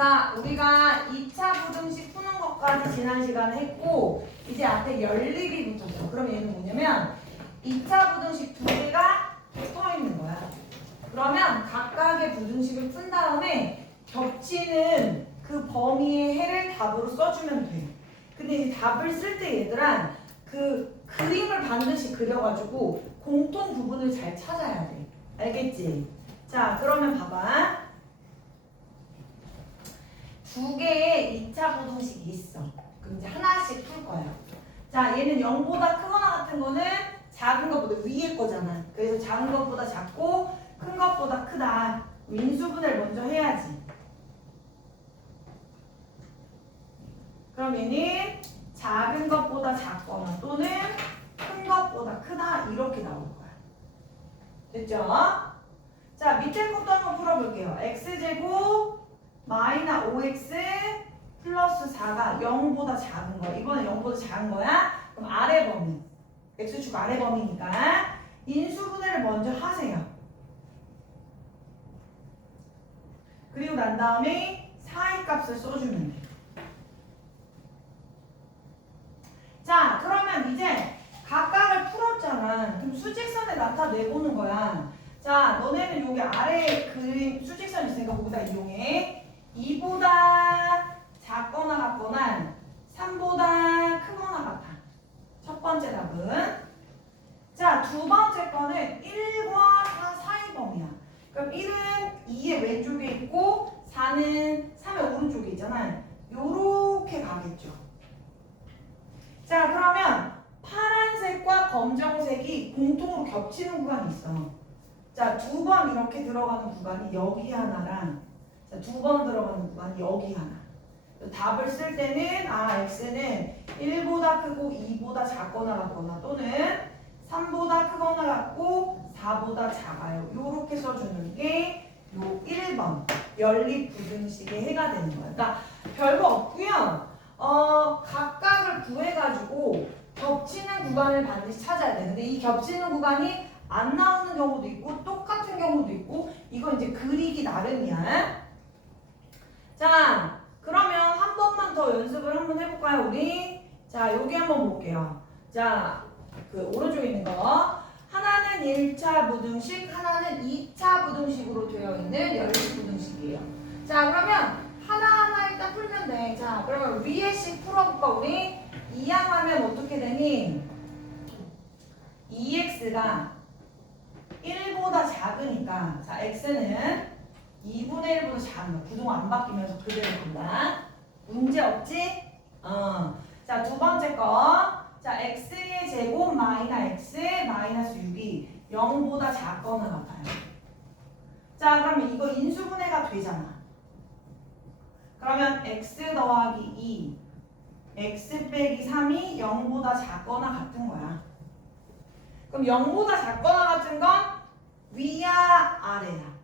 자, 우리가 2차 부등식 푸는 것까지 지난 시간에 했고 이제 앞에 연립이 붙었어. 그럼 얘는 뭐냐면 2차 부등식 두 개가 붙어 있는 거야. 그러면 각각의 부등식을 푼 다음에 겹치는 그 범위의 해를 답으로 써주면 돼. 근데 이 답을 쓸 때 얘들아 그 그림을 반드시 그려가지고 공통 부분을 잘 찾아야 돼. 알겠지? 자, 그러면 봐봐. 두 개의 2차 부등식이 있어. 그럼 이제 하나씩 풀 거야. 자, 얘는 0보다 크거나 같은 거는 작은 것보다 위에 거잖아. 그래서 작은 것보다 작고 큰 것보다 크다. 인수분해를 먼저 해야지. 그럼 얘는 작은 것보다 작거나 또는 큰 것보다 크다 이렇게 나올 거야. 됐죠? 자, 밑에 것도 한번 풀어볼게요. x제곱 마이너스 5x 플러스 4가 0보다 작은 거. 이번에 0보다 작은 거야. 그럼 아래 범위. x축 아래 범위니까 인수분해를 먼저 하세요. 그리고 난 다음에 사이 값을 써주면 돼. 자, 그러면 이제 각각을 풀었잖아. 그럼 수직선에 나타내보는 거야. 자, 너네는 여기 아래에 그림 수직선 있으니까 거기다 이용해. 2보다 작거나 같거나 3보다 크거나 같아. 첫 번째 답은. 자, 두 번째 거는 1과 4 사이 범위야. 그럼 1은 2의 왼쪽에 있고 4는 3의 오른쪽에 있잖아. 요렇게 가겠죠. 자, 그러면 파란색과 검정색이 공통으로 겹치는 구간이 있어. 자, 두 번 이렇게 들어가는 구간이 여기 하나랑 자, 두 번 들어가는 구간이 여기 하나. 답을 쓸 때는 x는 1보다 크고 2보다 작거나 같거나 또는 3보다 크거나 같고 4보다 작아요. 요렇게 써주는 게 요 1번 연립 부등식의 해가 되는 거예요. 그러니까 별거 없고요. 각각을 구해가지고 겹치는 구간을 반드시 찾아야 돼. 근데 이 겹치는 구간이 안 나오는 경우도 있고 똑같은 경우도 있고 이건 이제 그리기 나름이야. 자, 그러면 한 번만 더 연습을 한번 해볼까요, 우리? 자, 여기 한번 볼게요. 자, 그 오른쪽에 있는 거. 하나는 1차 부등식, 하나는 2차 부등식으로 되어 있는 연립 부등식이에요. 자, 그러면 하나하나 일단 풀면 돼. 자, 그러면 위에씩 풀어볼까, 우리? 이항하면 어떻게 되니? 2x가 1보다 작으니까, 자, x는 2분의 1보다 작은 거. 구동 안 바뀌면서 그대로 간다. 문제 없지? 자, 두 번째 거. 자, x의 제곱 마이너스 x 마이너스 6이 0보다 작거나 같아요. 자, 그러면 이거 인수분해가 되잖아. 그러면 x 더하기 2, x 빼기 3이 0보다 작거나 같은 거야. 그럼 0보다 작거나 같은 건 위야 아래야?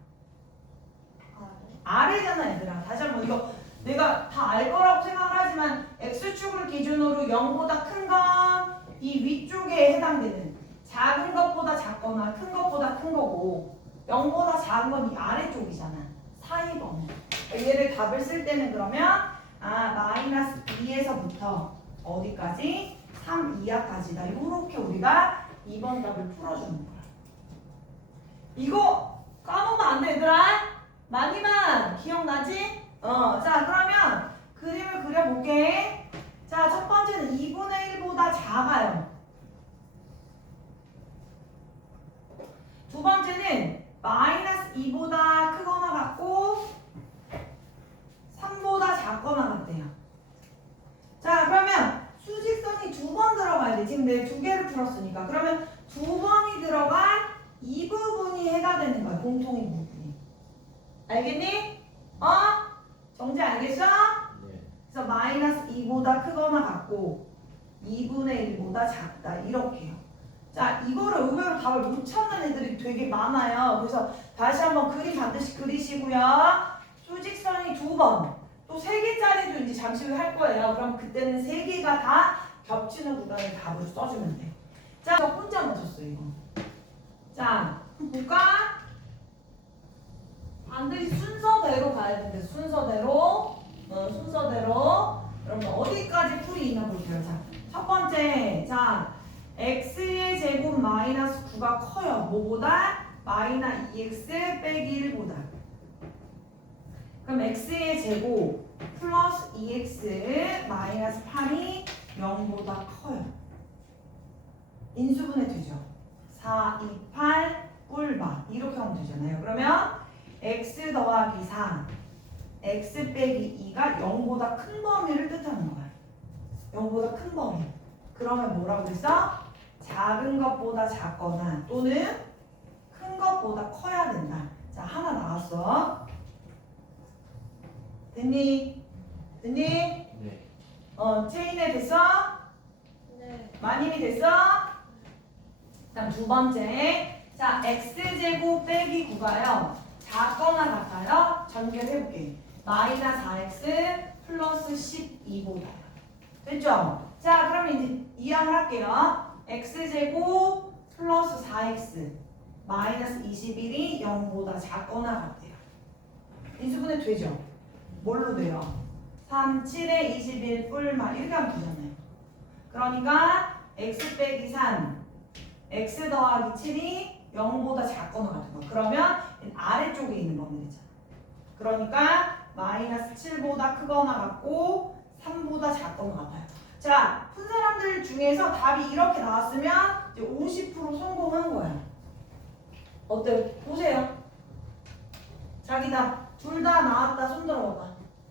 아래잖아, 얘들아. 다시 한번 이거 내가 다 알 거라고 생각을 하지만 x축을 기준으로 0보다 큰 건 이 위쪽에 해당되는 작은 것보다 작거나 큰 것보다 큰 거고 0보다 작은 건 이 아래쪽이잖아. 사이 범위. 얘를 답을 쓸 때는 그러면 마이너스 2에서부터 어디까지? 3 이하까지다. 요렇게 우리가 2번 답을 풀어주는 거야. 이거 까먹으면 안 돼, 얘들아. 많이만 기억나지? 자, 그러면 그림을 그려볼게. 자, 첫 번째는 2분의 1보다 작아요. 두 번째는 마이너스 2보다 크거나 같고 3보다 작거나 같대요. 자, 그러면 수직선이 두 번 들어가야 돼. 지금 내가 두 개를 풀었으니까. 그러면 두 번이 들어간 이 부분이 해가 되는 거야. 공통인 부분이. 알겠니? 정지 알겠어? 네. 그래서 마이너스 2보다 크거나 같고 2분의 1보다 작다. 이렇게요. 자, 이거를 의외로 답을 못 찾는 애들이 되게 많아요. 그래서 다시 한번 그림 반드시 그리시고요. 수직선이 두 번, 또 세 개짜리도 이제 잠시 후에 할 거예요. 그럼 그때는 세 개가 다 겹치는 구간을 답으로 써주면 돼. 자, 저 혼자 맞췄어, 이거. 자, 볼까? 반드시 순서대로 가야 되는데, 순서대로. 순서대로 여러분 어디까지 풀이 있나 볼게요. 자, 첫 번째, 자, x의 제곱 마이너스 9가 커요. 뭐보다? 마이너스 2x 빼기 1보다. 그럼 x의 제곱 플러스 2x 마이너스 8이 0보다 커요. 인수분해 되죠. 4, 2, 8 꿀바 이렇게 하면 되잖아요. 그러면 x 더하기 4 x 빼기 2가 0보다 큰 범위를 뜻하는 거야. 0보다 큰 범위. 그러면 뭐라고 그랬어? 작은 것보다 작거나 또는 큰 것보다 커야 된다. 자, 하나 나왔어. 됐니? 됐니? 네. 체인에 됐어? 네. 만인이 됐어? 다음 두 번째. 자, x제곱 빼기 9가요. 작거나 같아요? 전개해볼게. 마이너스 4x 플러스 12보다요. 됐죠? 자, 그러면 이제 이항을 할게요. x제곱 플러스 4x 마이너스 21이 0보다 작거나 같아요. 인수분해 되죠? 뭘로 돼요? 3, 7에 21 뿔마 이렇게 하면 되잖아요. 그러니까 x 빼기 3 x 더하기 7이 0보다 작거나 같은 거. 그러면 아래쪽에 있는 범위잖아. 그러니까 마이너스 7보다 크거나 같고 3보다 작거나 같아요. 자, 푼 사람들 중에서 답이 이렇게 나왔으면 이제 50% 성공한 거야. 어때? 보세요. 자기 답 둘 다 나왔다. 손 들어봐.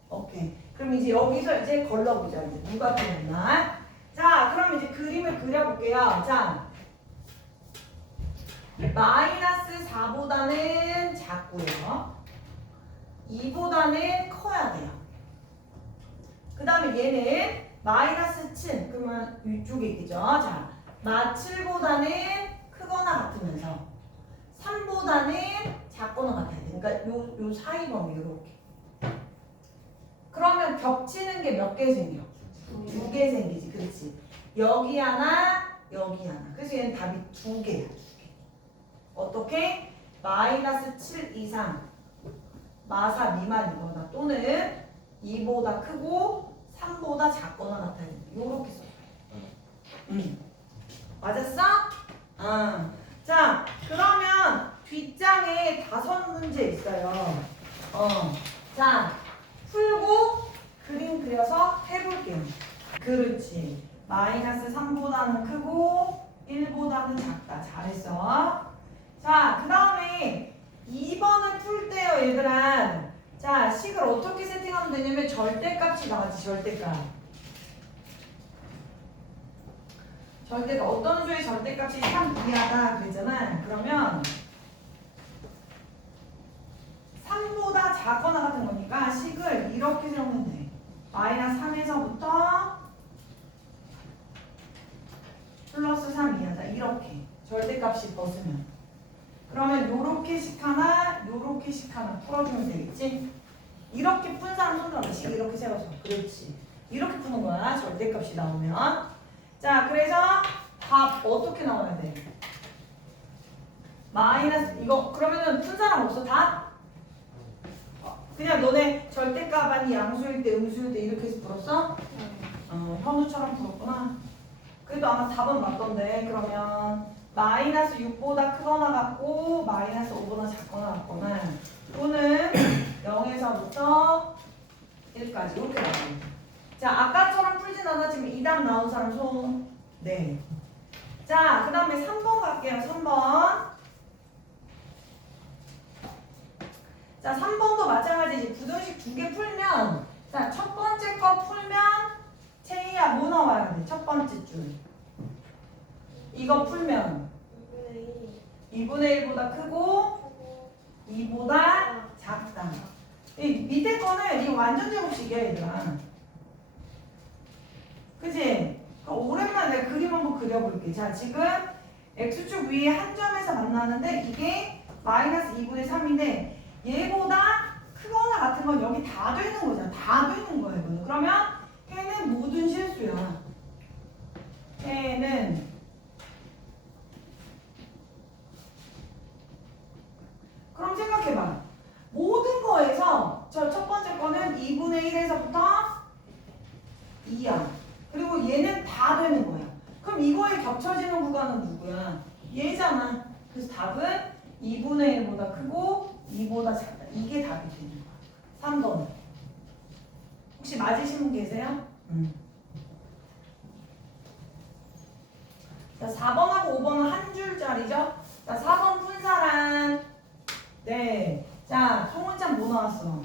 오케이. 그럼 이제 여기서 이제 걸러보자. 이제 누가 틀렸나? 자, 그럼 이제 그림을 그려볼게요. 자, 마이너스 4보다는 작고요. 2보다는 커야 돼요. 그 다음에 얘는 마이너스 7. 그러면 위쪽에 있겠죠. 자, 마 7보다는 크거나 같으면서 3보다는 작거나 같아야 돼. 그러니까 요 사이 범위 요렇게. 그러면 겹치는 게 몇 개 생겨? 2개 생기지. 그렇지. 여기 하나, 여기 하나. 그래서 얘는 답이 2개야. 2개. 어떻게? 마이너스 7 이상 마사 미만이거나 또는 2보다 크고 3보다 작거나 같아야 돼. 요렇게 써요. 맞았어? 자, 그러면 뒷장에 5문제 있어요. 자, 풀고 그림 그려서 해볼게요. 그렇지. 마이너스 3보다는 크고 1보다는 작다. 잘했어. 자, 그 다음에 2번을 풀 때요, 얘들아. 자, 식을 어떻게 세팅하면 되냐면 절대값이 나왔지, 절대값. 절대값. 어떤 수의 절대값이 3 이하다 그랬잖아. 그러면 3보다 작거나 같은 거니까 식을 이렇게 세우면 돼. 마이너스 3에서부터 플러스 3 이하다. 이렇게. 절대값이 벗으면. 그러면 요렇게 식 하나, 요렇게 식 하나 풀어주면 되겠지? 이렇게 푼 사람 손들어봐. 식 이렇게 세워서. 그렇지. 이렇게 푸는 거야. 절대값이 나오면. 자, 그래서 답 어떻게 나와야 돼? 마이너스, 이거, 그러면은 푼 사람 없어? 답? 그냥 너네 절대값 아니 양수일 때, 음수일 때 이렇게 해서 풀었어? 현우처럼 풀었구나. 그래도 아마 답은 맞던데. 그러면 마이너스 6보다 크거나 같고 마이너스 5보다 작거나 같거나 또는 0에서부터 1까지 이렇게 나와요. 자, 아까처럼 풀진 않았지만 이 답 나온 사람 손. 네. 자, 그 다음에 3번 갈게요. 3번. 자, 3번도 마찬가지지. 부등식 2개 풀면, 자, 첫 번째 거 풀면 채희야 뭐 나와야 돼? 첫 번째 줄. 이거 풀면 2분의 1보다 크고 2보다 작다. 이 밑에 거는 이 완전 제곱식이야, 얘들아. 그치? 오랜만에 내가 그림 한번 그려볼게. 자, 지금 X축 위에 한 점에서 만나는데 이게 마이너스 2분의 3인데 얘보다 크거나 같은 건 여기 다 되는 거잖아. 다 되는 거야, 이거는. 그러면 해는 모든 실수야. 해는 그럼 생각해봐. 모든 거에서 저 첫 번째 거는 2분의 1에서부터 2야. 그리고 얘는 다 되는 거야. 그럼 이거에 겹쳐지는 구간은 누구야? 얘잖아. 그래서 답은 2분의 1보다 크고 2보다 작다. 이게 답이 되는 거야. 3번. 혹시 맞으신 분 계세요? 자, 4번하고 5번은 한 줄짜리죠? 자, 4번 푼 사람. 네. 자, 송은찬 뭐 나왔어?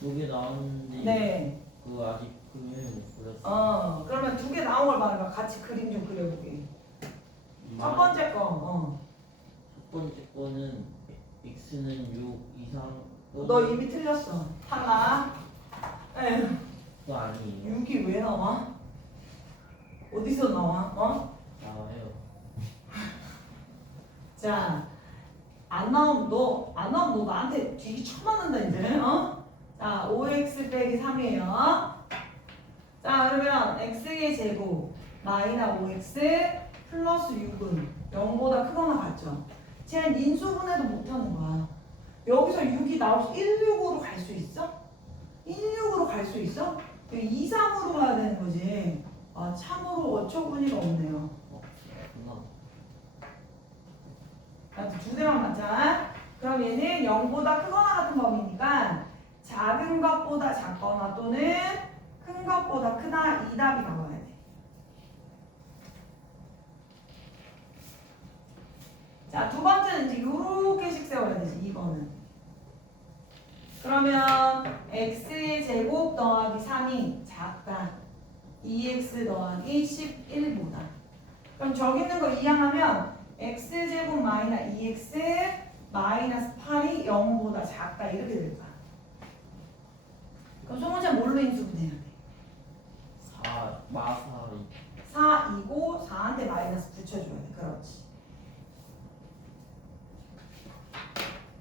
두개 나왔는데 네. 그거 아직 그림을 못 그렸어. 그러면 2개 나온 걸 말해봐. 같이 그림 좀 그려보게. 첫 번째 거. 첫 번째 거는 x는 6 이상. 너 이미 틀렸어. 하나. 에휴. 그거 아니에요. 6이 왜 나와? 어디서 나와? 나와요. 자, 안 나오면 너 나한테 뒤 쳐맞는다 이제. 자, 5x 빼기 3이에요. 자, 그러면 x의 제곱 마이너스 5x 플러스 6은 0보다 크거나 같죠? 쟤는 인수분해도 못하는 거야. 여기서 6이 나올 수 16으로 갈 수 있어? 16으로 갈 수 있어? 2, 3으로 가야 되는 거지. 아, 참으로 어처구니가 없네요. 누나. 자, 두 개만 맞자. 그럼 얘는 0보다 크거나 같은 범위니까 작은 것보다 작거나 또는 큰 것보다 크다 이 답이 나와야 돼. 자, 두 번째는 이제 요렇게씩 세워야 되지, 이거는. 그러면 x의 제곱 더하기 3이 작다. 2x 더하기 11보다. 그럼 저기 있는 거 이항하면 x제곱 마이너스 2x 마이너스 8이 0보다 작다 이렇게 될 거야. 그럼 송은찬 뭘로 인수분해야 돼? 4 마사리. 4이고 4한테 마이너스 붙여줘야 돼. 그렇지.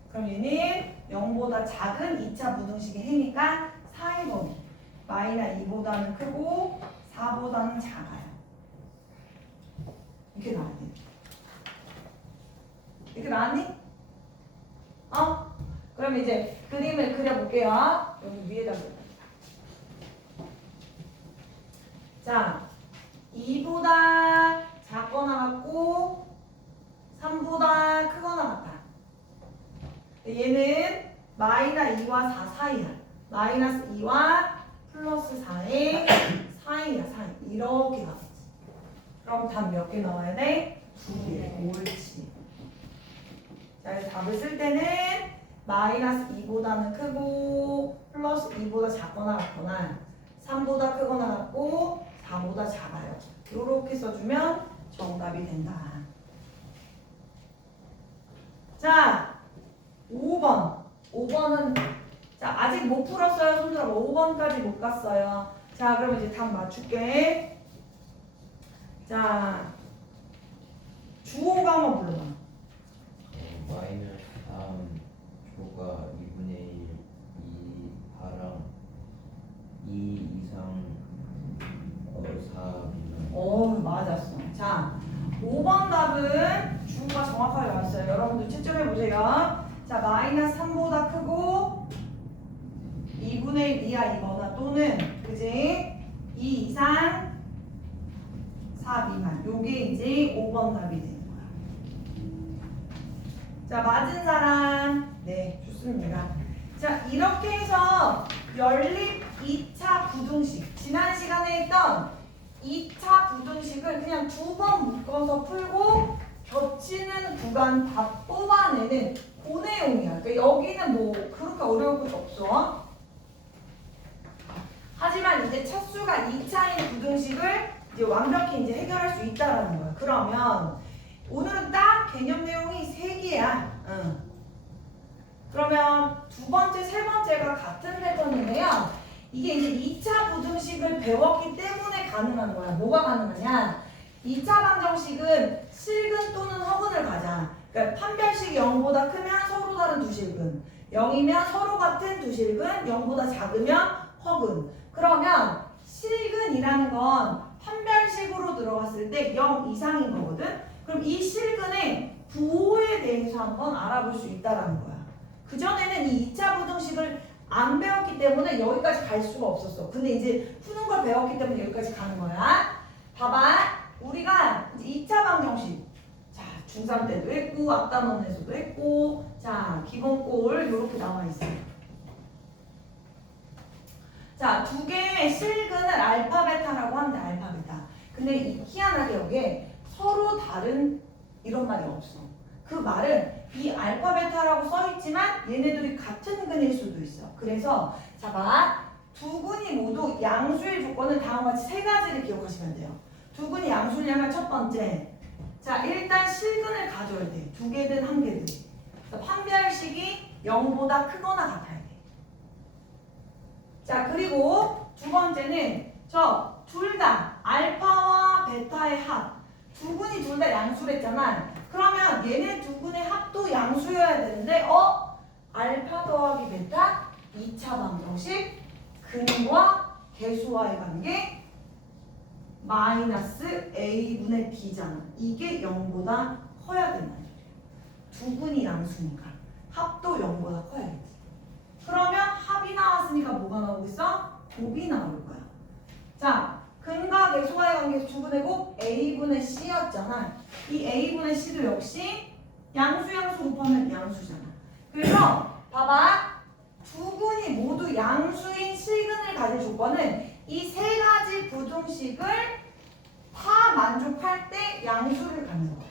그럼 얘는 0보다 작은 2차 부등식의 해니까 4의 범위. 마이너스 2보다는 크고 4보다는 작아요. 이렇게 나와야 돼. 이렇게 나왔니? 그럼 이제 그림을 그려볼게요. 여기 위에다 그려. 자, 2보다 작거나 같고 3보다 크거나 같다. 얘는 마이너스 2와 4 사이야. 마이너스 2와 플러스 4의 사이야, 사이. 이렇게 나왔지. 그럼 답 몇 개 나와야 돼? 2개. 옳지. 자, 그래서 답을 쓸 때는 마이너스 2보다는 크고 플러스 2보다 작거나 같거나 3보다 크거나 같고 4보다 작아요. 이렇게 써주면 정답이 된다. 자, 5번. 5번은 자, 아직 못 풀었어요. 손 들어봐. 5번까지 못 갔어요. 자, 그럼 이제 답 맞출게. 자, 주호가 한번 불러봐. 마이너스 3 조가 2분의 1 2하랑 2 이상 4 미만. 맞았어. 자, 5번 답은 주호가 정확하게 나왔어요. 여러분들 채점해 보세요. 자, 마이너스 3보다 크고 2분의 1 이하이거나 또는 그지? 2 이상 4 미만. 요게 이제 5번 답이 되는 거야. 자, 맞은 사람. 네, 좋습니다. 자, 이렇게 해서 연립 2차 부등식. 지난 시간에 했던 2차 부등식을 그냥 2번 묶어서 풀고 겹치는 구간 다 뽑아내는 그 내용이야. 그러니까 여기는 뭐 그렇게 어려울 것도 없어. 하지만 이제 첫 수가 2차인 부등식을 이제 완벽히 이제 해결할 수 있다라는 거야. 그러면 오늘은 딱 개념 내용이 3개야. 그러면 두 번째, 세 번째가 같은 패턴인데요. 이게 이제 2차 부등식을 배웠기 때문에 가능한 거야. 뭐가 가능하냐? 2차 방정식은 실근 또는 허근을 가자. 그러니까 판별식이 0보다 크면 서로 다른 두 실근, 0이면 서로 같은 두 실근, 0보다 작으면 허근. 그러면 실근이라는 건 판별식으로 들어갔을 때 0 이상인 거거든. 그럼 이 실근의 부호에 대해서 한번 알아볼 수 있다라는 거야. 그전에는 이 2차 부등식을 안 배웠기 때문에 여기까지 갈 수가 없었어. 근데 이제 푸는 걸 배웠기 때문에 여기까지 가는 거야. 봐봐. 우리가 이제 2차 방정식. 자, 중3 때도 했고, 앞단원에서도 했고, 자, 기본꼴 이렇게 나와 있어요. 자, 두 개의 실근을 알파, 베타라고 하는데 알파, 베타. 근데 희한하게 여기에 서로 다른 이런 말이 없어. 그 말은 이 알파, 베타라고 써있지만 얘네들이 같은 근일 수도 있어. 그래서 자, 봐. 두 근이 모두 양수의 조건은 다음과 같이 세 가지를 기억하시면 돼요. 두 근이 양수냐면 첫 번째. 자, 일단 실근을 가져야 돼. 두 개든 한 개든. 판별식이 0보다 크거나 같아야 돼. 자, 그리고 두 번째는 저 둘 다 알파와 베타의 합. 두 근이 둘 다 양수랬잖아. 그러면 얘네 두 근의 합도 양수여야 되는데 알파 더하기 베타 2차 방정식 근과 개수와의 관계 마이너스 a분의 b잖아. 이게 0보다 커야 된다는 소리야. 두 근이 양수니까 합도 0보다 커야겠지. 그러면 합이 나왔으니까 뭐가 나오겠어? 곱이 나올 거야. 자, 근과 개수와의 관계에서 두분의 곱 a분의 c였잖아. 이 a분의 c도 역시 양수 곱하면 양수잖아. 그래서 봐봐. 두 근이 모두 양수인 실근을 가진 조건은 이 세 가지 부등식을 다 만족할 때 양수를 갖는 거야.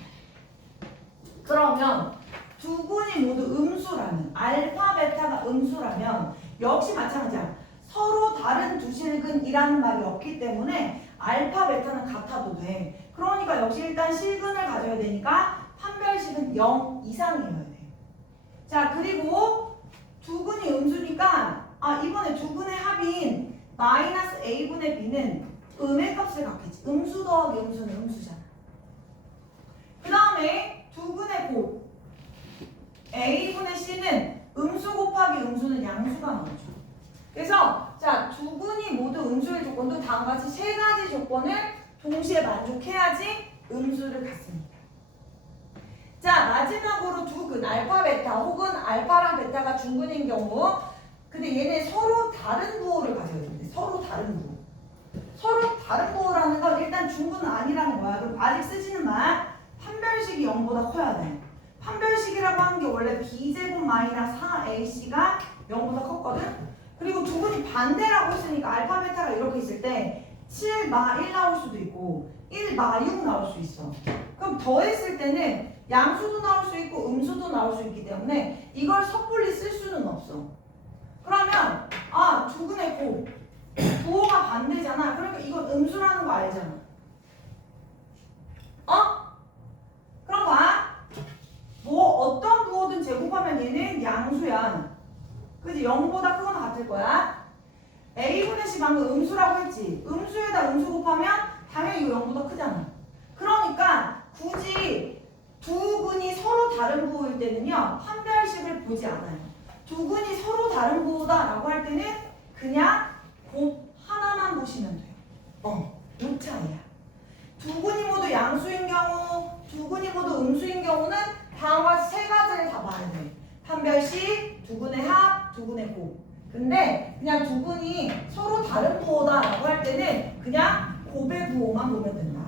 그러면 두 근이 모두 음수라면 알파, 베타가 음수라면 역시 마찬가지야. 서로 다른 두 실근이라는 말이 없기 때문에 알파, 베타는 같아도 돼. 그러니까 역시 일단 실근을 가져야 되니까 판별식은 0 이상이어야 돼. 자, 그리고 두 근이 음수니까 이번에 두 근의 합인 마이너스 a분의 b는 음의 값을 갖겠지. 음수 더하기 음수는 음수잖아. 그 다음에 두 근의 곱 a분의 c는 음수 곱하기 음수는 양수가 나오죠. 그래서 자, 두 근이 모두 음수의 조건도 다음과 같이 세 가지 조건을 동시에 만족해야지 음수를 갖습니다. 자, 마지막으로 두 근 알파, 베타 혹은 알파랑 베타가 중근인 경우 근데 얘네 서로 다른 부호를 가져야 되는데 서로 다른 부호. 서로 다른 부호라는 건 일단 중근은 아니라는 거야. 그럼 아직 쓰지는 마. 판별식이 0보다 커야 돼. 판별식이라고 하는 게 원래 b제곱 마이너스 4ac가 0보다 컸거든. 그리고 두 근이 반대라고 했으니까 알파, 베타가 이렇게 있을 때 7, 마 1 나올 수도 있고 1, 마 6 나올 수 있어. 그럼 더했을 때는 양수도 나올 수 있고 음수도 나올 수 있기 때문에 이걸 섣불리 쓸 수는 없어. 그러면 두 근의 곱 부호가 반대잖아. 그러니까 이건 음수라는 거 알잖아. 그럼 봐. 뭐 어떤 부호든 제곱하면 얘는 양수야. 그지? 0보다 크거나 같을 거야. a분의 c 방금 음수라고 했지. 음수에다 음수 곱하면 당연히 이거 0보다 크잖아. 그러니까 굳이 두 근이 서로 다른 부호일 때는요. 판별식을 보지 않아요. 두 근이 서로 다른 부호다라고 할 때는 그냥 곱 하나만 보시면 돼요. 요 차이야. 두 근이 모두 양수인 경우, 두 근이 모두 음수인 경우는 다음과 같이 세 가지를 다 봐야 돼. 판별식, 두 근의 합, 두 근의 곱. 근데 그냥 두 근이 서로 다른 부호다라고 할 때는 그냥 곱의 부호만 보면 된다.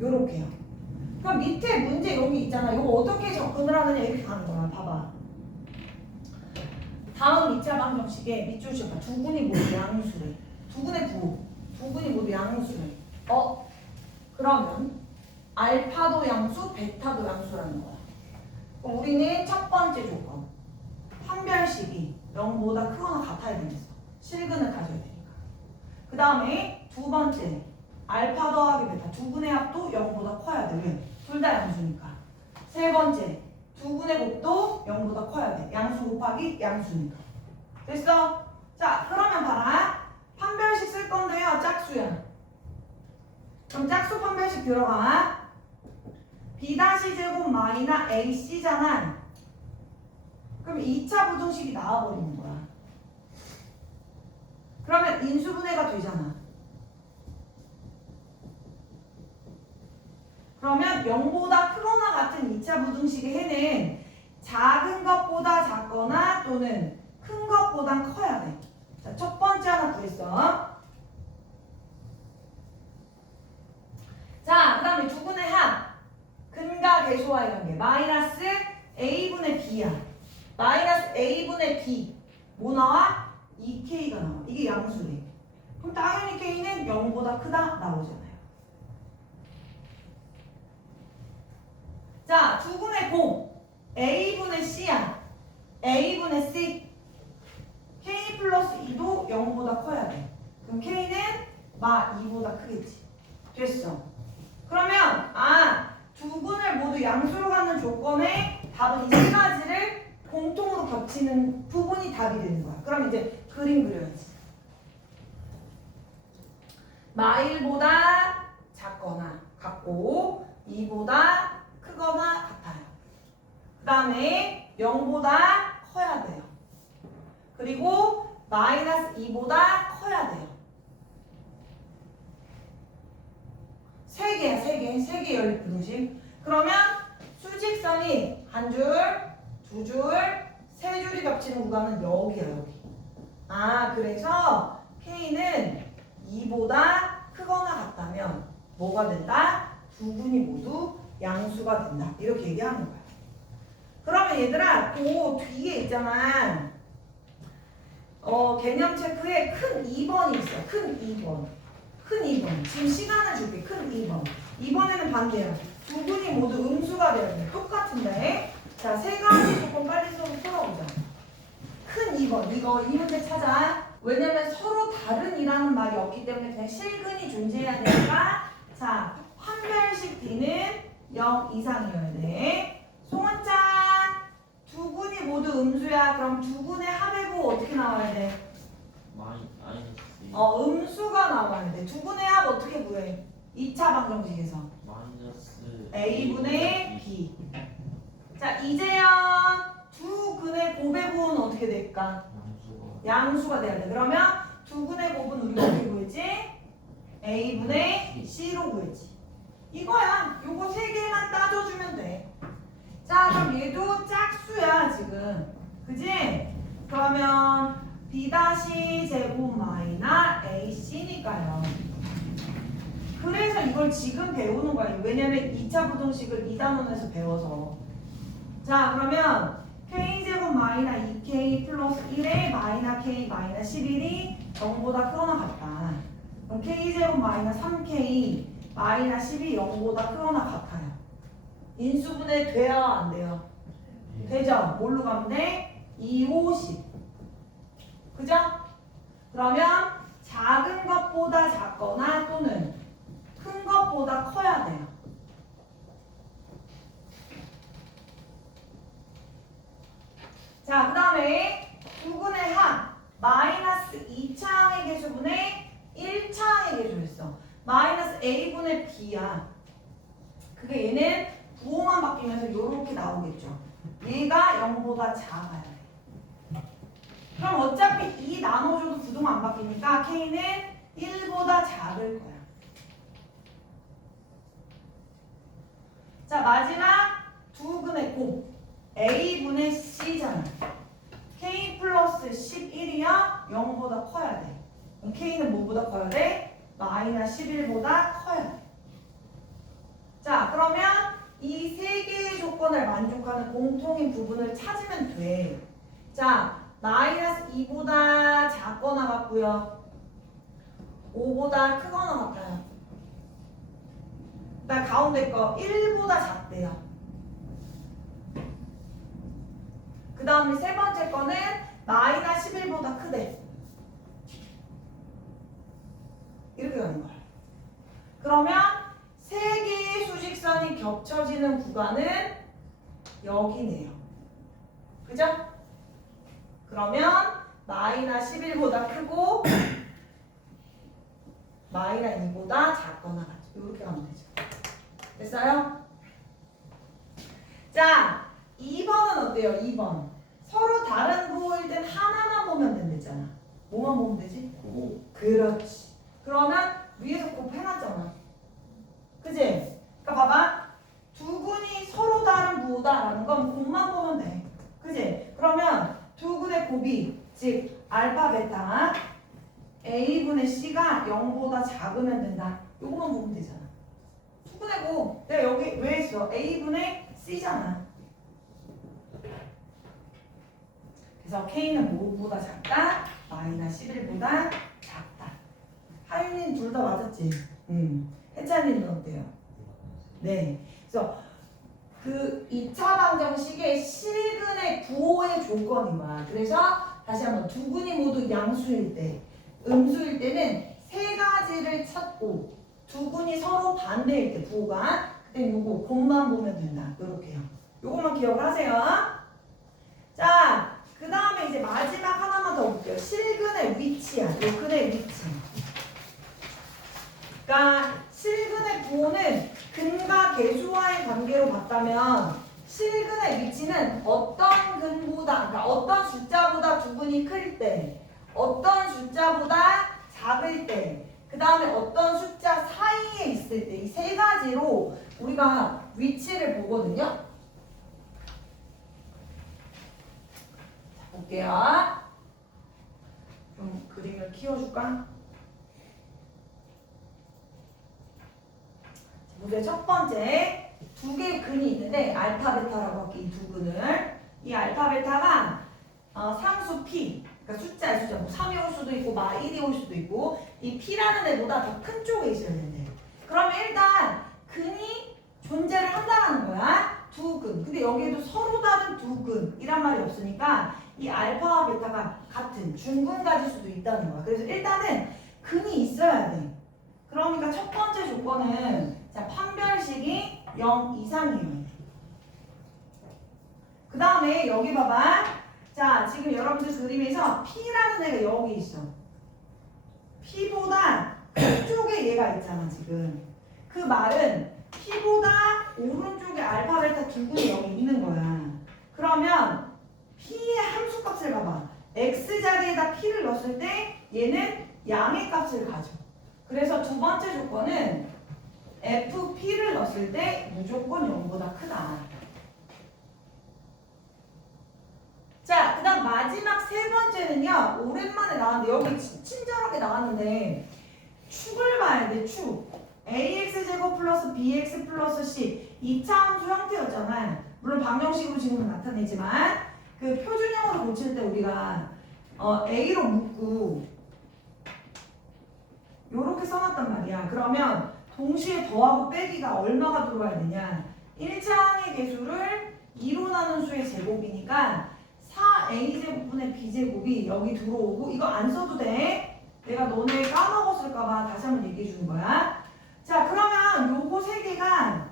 요렇게요. 그럼 밑에 문제 여기 있잖아. 이거 어떻게 접근을 하느냐 이렇게 가는 거야. 봐봐. 다음 2차 방정식에 밑줄 씌워봐. 두 근이 모두 양수래. 두 근의 부호. 두 근이 모두 양수래. 그러면 알파도 양수, 베타도 양수라는 거야. 그럼 우리는 첫 번째 조건. 판별식이 0보다 크거나 같아야 되겠어. 실근을 가져야 되니까. 그 다음에 두 번째. 알파 더하기 베타. 두 근의 합도 0보다 커야 돼. 왜? 둘 다 양수니까. 세 번째. 두 근의 곱도 0보다 커야 돼. 양수 곱하기 양수니까. 됐어? 자, 그러면 봐라. 판별식 쓸 건데요. 짝수야. 그럼 짝수 판별식 들어가. b-제곱 마이너 ac잖아. 그럼 2차 부등식이 나와버리는 거야. 그러면 인수분해가 되잖아. 그러면 0보다 크거나 같은 2차 부등식의 해는 작은 것보다 작거나 또는 큰 것보다 커야 돼. 자, 첫 알겠어? 자, 그 다음에 두근의 합. 근과 계수와의 관계. 마이너스 a분의 b야. 마이너스 a분의 b. 뭐 나와? 2k가 나와. 이게 양수래. 그럼 당연히 k는 0보다 크다 나오잖아요. 자, 두근의 공. a분의 c야. a분의 c. k 플러스 2도 0보다 커야 돼. 그럼 k는 마 2보다 크겠지. 됐어. 그러면 두근을 모두 양수로 갖는 조건에 답은 이 세 가지를 공통으로 겹치는 부분이 답이 되는 거야. 그럼 이제 그림 그려야지. 마일보다 작거나 같고 2보다 크거나 같아요. 그 다음에 0보다 커야 돼요. 그리고 마이너스 2보다 커야 돼요. 세 개 연립부등식. 그러면 수직선이 한 줄, 두 줄, 세 줄이 겹치는 구간은 여기야, 여기. 그래서 K는 2보다 크거나 같다면 뭐가 된다? 두 분이 모두 양수가 된다. 이렇게 얘기하는 거야. 그러면 얘들아, 그 뒤에 있잖아. 개념 체크에 큰 2번이 있어. 큰 2번. 큰 2번. 지금 시간을 줄게. 큰 2번. 이번에는 반대야. 두 분이 모두 음수가 돼야 돼. 똑같은데. 자, 세 가지 조건 빨리 풀어보자. 큰 2번. 이 문제 찾아. 왜냐면 서로 다른이라는 말이 없기 때문에 그냥 실근이 존재해야 되니까. 자, 판별식 D는 0 이상이어야 돼. 송은찬. 두 분이 모두 음수야. 그럼 두 분의 합의고 어떻게 나와야 돼? 마이너스 음수가 나와야 돼. 두 분의 합 어떻게 구해? 2차 방정식에서. 마이너스 A분의 B. 자, 이재현. 두 근의 곱의 부호는 어떻게 될까? 양수가 돼야 돼. 그러면 두 근의 곱은 우리가 어떻게 구했지? A분의 C로 구했지. 이거야. 요거 세 개만 따져주면 돼. 자, 그럼 얘도 짝수야, 지금. 그지? 그러면 B 제곱 마이너 AC니까요. 그래서 이걸 지금 배우는 거야. 왜냐면 2차 부등식을 2단원에서 배워서. 자, 그러면 K제곱 마이너 2K 플러스 1에 마이너 K 마이너 11이 0보다 크거나 같다. 그럼 K제곱 마이너 3K 마이너 10이 0보다 크거나 같아요. 인수분해 돼요? 안 돼요? 되죠? 뭘로 가면 돼? 2, 5, 10. 그죠? 그러면 작은 것보다 작거나 또는 큰 것보다 커야 돼요. 자, 그 다음에 두근의 합 마이너스 2차항의 계수분의 1차항의 계수였어. 마이너스 A분의 B야. 그게 얘는 부호만 바뀌면서 이렇게 나오겠죠. 얘가 0보다 작아야 돼. 그럼 어차피 2 나눠줘도 부동 안 바뀌니까 K는 1보다 작을 거야. 자, 마지막 두근의 곱 A분의 C잖아. K 플러스 11이야 0보다 커야 돼. 그럼 K는 뭐보다 커야 돼? 마이너 11보다 커야 돼. 자, 그러면 이 세 개의 조건을 만족하는 공통인 부분을 찾으면 돼. 자, 마이너스 2보다 작거나 같고요. 5보다 크거나 같아요. 나 가운데 거 1보다 작대요. 그 다음에 세 번째 거는 마이너 11보다 크대. 이렇게 가는 거야. 그러면 세 개의 수직선이 겹쳐지는 구간은 여기네요. 그죠? 그러면 마이너 11보다 크고 마이너 2보다 작거나 같죠. 이렇게 가면 되죠. 됐어요? 자, 2번은 어때요? 2번. 서로 다른 부호일 땐 하나만 보면 된댔잖아. 뭐만 보면 되지? 곱. 그렇지. 그러면 위에서 곱 해놨잖아. 그치? 그러니까 봐봐. 두 근이 서로 다른 부호다라는 건 곱만 보면 돼. 그치? 그러면 두 근의 곱이 즉 알파 베타 A분의 C가 0보다 작으면 된다. 요거만 보면 되잖아. 투분해고 내가 여기 왜 했어? A분의 C잖아. 그래서 K는 뭐보다 작다? 마이너스 11보다 작다. 하윤이는 둘 다 맞았지? 해찬이는 어때요? 네. 그래서 그 2차 방정식의 실근의 구호의 조건인 거야. 그래서 다시 한번 두 근이 모두 양수일 때, 음수일 때는 세 가지를 찾고 두 근이 서로 반대일 때 부호가 그때 요거 곱만 보면 된다. 요렇게요. 요것만 기억을 하세요. 자, 그 다음에 이제 마지막 하나만 더 볼게요. 실근의 위치야. 요 근의 위치. 그러니까 실근의 부호는 근과 계수와의 관계로 봤다면 실근의 위치는 어떤 근보다, 그러니까 어떤 숫자보다 두 근이 클 때, 어떤 숫자보다 작을 때, 그 다음에 어떤 숫자 사이에 있을 때, 이 세 가지로 우리가 위치를 보거든요. 자, 볼게요. 좀 그림을 키워줄까? 보세요. 첫 번째 두 개의 근이 있는데 알파 베타라고 할게. 이 두 근을 이 알파 베타가 상수 p 그러니까 숫자야 숫자 뭐 3이 올 수도 있고 마 1이 올 수도 있고 이 p라는 애보다 더 큰 쪽에 있어야 되는데 그러면 일단 근이 존재를 한다는 거야. 두 근. 근데 여기에도 서로 다른 두 근이란 말이 없으니까 이 알파와 베타가 같은 중근 가질 수도 있다는 거야. 그래서 일단은 근이 있어야 돼. 그러니까 첫 번째 조건은 자, 판별식이 0 이상이에요. 그 다음에 여기 봐봐. 자, 지금 여러분들 그림에서 P라는 애가 여기 있어. P보다 그쪽에 얘가 있잖아, 지금. 그 말은 P보다 오른쪽에 알파, 베타 두 근이 여기 있는 거야. 그러면 P의 함수값을 봐봐. X 자리에다 P를 넣었을 때 얘는 양의 값을 가져. 그래서 두 번째 조건은 FP를 넣었을 때 무조건 0보다 크다. 자, 그 다음 마지막 세 번째는요. 오랜만에 나왔는데 여기 친절하게 나왔는데 축을 봐야 돼. 축. AX제곱 플러스 BX 플러스 C 2차 함수 형태였잖아. 물론 방정식으로 지금은 나타내지만 그 표준형으로 고칠 때 우리가 A로 묶고 요렇게 써놨단 말이야. 그러면 동시에 더하고 빼기가 얼마가 들어와야 되냐? 1차항의 개수를 2로 나눈 수의 제곱이니까 4a제곱분의 b제곱이 여기 들어오고 이거 안 써도 돼. 내가 너네 까먹었을까봐 다시 한번 얘기해 주는 거야. 자, 그러면 요거 세 개가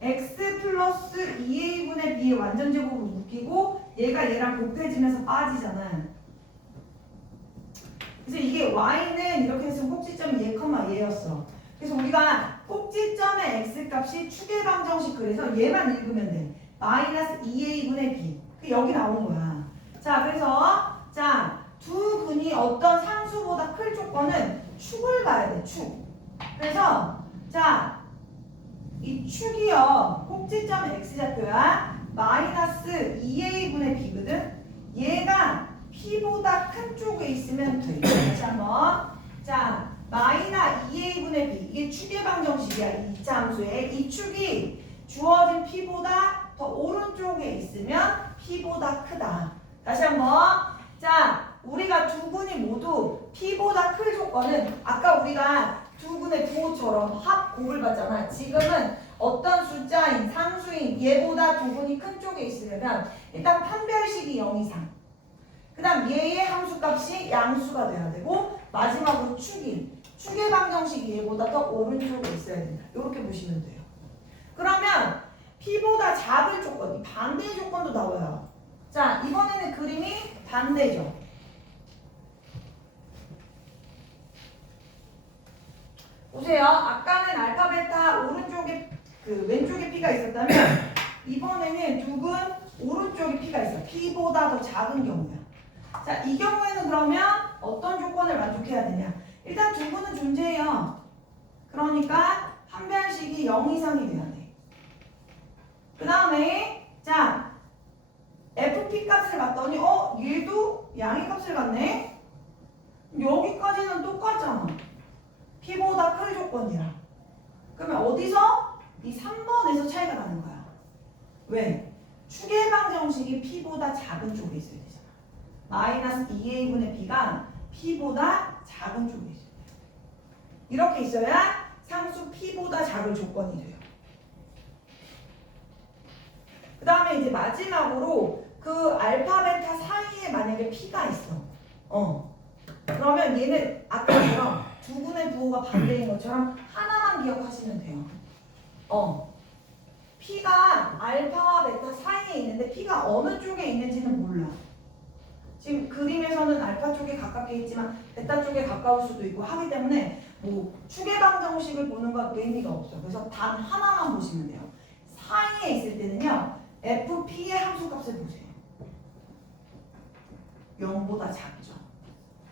x 플러스 2a분의 b의 완전제곱으로 묶이고 얘가 얘랑 곱해지면서 빠지잖아. 그래서 이게 y는 이렇게 했으면 꼭지점이 얘, 얘였어. 그래서 우리가 꼭지점의 x값이 축의 방정식 그래서 얘만 읽으면 돼. 마이너스 2a분의 b. 그 여기 나온 거야. 자, 그래서 자, 두 근이 어떤 상수보다 클 조건은 축을 봐야 돼. 축. 그래서 자, 이 축이요. 꼭지점 x좌표야. 마이너스 2a분의 b거든. 얘가 p보다 큰 쪽에 있으면 돼. 다시 한번. 자, 마이너스 2a분의 b. 이게 축의 방정식이야. 이 2차 함수에. 이 축이 주어진 p보다 더 오른쪽에 있으면 p보다 크다. 다시 한번. 자, 우리가 두 근이 모두 p보다 클 조건은 아까 우리가 두 근의 부호처럼 합곱을 봤잖아. 지금은 어떤 숫자인 상수인 얘보다 두 근이 큰 쪽에 있으려면 일단 판별식이 0 이상. 그 다음 얘의 함수값이 양수가 돼야 되고 마지막으로 축의 방정식이 얘보다 더 오른쪽에 있어야 된다. 이렇게 보시면 돼요. 그러면 P보다 작을 조건, 이 반대의 조건도 나와요. 자, 이번에는 그림이 반대죠. 보세요. 아까는 알파, 베타 오른쪽에 왼쪽에 P가 있었다면 이번에는 두 근 오른쪽에 P가 있어. P보다 더 작은 경우야. 자, 이 경우에는 그러면 어떤 조건을 만족해야 되냐? 일단 두 근은 존재해요. 그러니까 판별식이 0 이상이 돼야 돼. 그 다음에 자, FP 값을 봤더니 얘도 양의 값을 갖네? 여기까지는 똑같잖아. P보다 클 조건이라. 그러면 어디서? 이 3번에서 차이가 나는 거야. 왜? 추계방 정식이 P보다 작은 쪽에 있어야 되잖아. 마이너스 2A분의 B가 P보다 작은 쪽에 있어야 돼요. 이렇게 있어야 상수 P보다 작은 조건이 돼요. 그 다음에 이제 마지막으로 그 알파, 베타 사이에 만약에 P가 있어. 그러면 얘는 아까처럼 두 군의 부호가 반대인 것처럼 하나만 기억하시면 돼요. P가 알파와 베타 사이에 있는데 P가 어느 쪽에 있는지는 몰라. 지금 그림에서는 알파 쪽에 가깝게 있지만 베타 쪽에 가까울 수도 있고 하기 때문에 뭐 추계방 정식을 보는 건 의미가 없어. 그래서 단 하나만 보시면 돼요. 사이에 있을 때는요. FP의 함수값을 보세요. 0보다 작죠.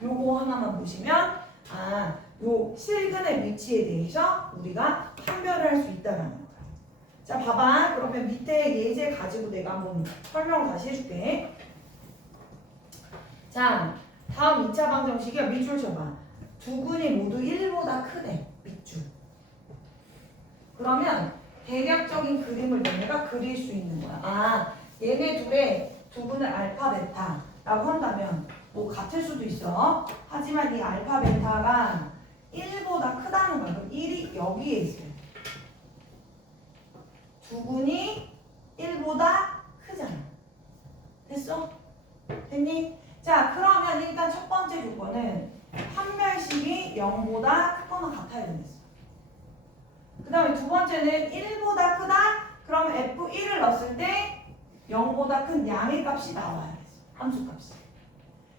요거 하나만 보시면 요 실근의 위치에 대해서 우리가 판별을 할 수 있다라는 거예요. 자, 봐봐. 그러면 밑에 예제 가지고 내가 한번 설명을 다시 해줄게. 자, 다음 2차 방정식이야. 밑줄 쳐봐. 두 군이 모두 1보다 크대. 밑줄. 그러면 대략적인 그림을 너네가 그릴 수 있는 거야. 얘네 둘의 두 군을 알파, 베타라고 한다면 뭐 같을 수도 있어. 하지만 이 알파, 베타가 1보다 크다는 거야. 그럼 1이 여기에 있어요. 두 군이 1보다 크잖아. 됐어? 됐니? 자, 그러면 일단 첫 번째 조건은 판별식이 0보다 크거나 같아야 된댔어. 그 다음에 두 번째는 1보다 크다? 그럼 F1을 넣었을 때 0보다 큰 양의 값이 나와야 됐어. 함수값이.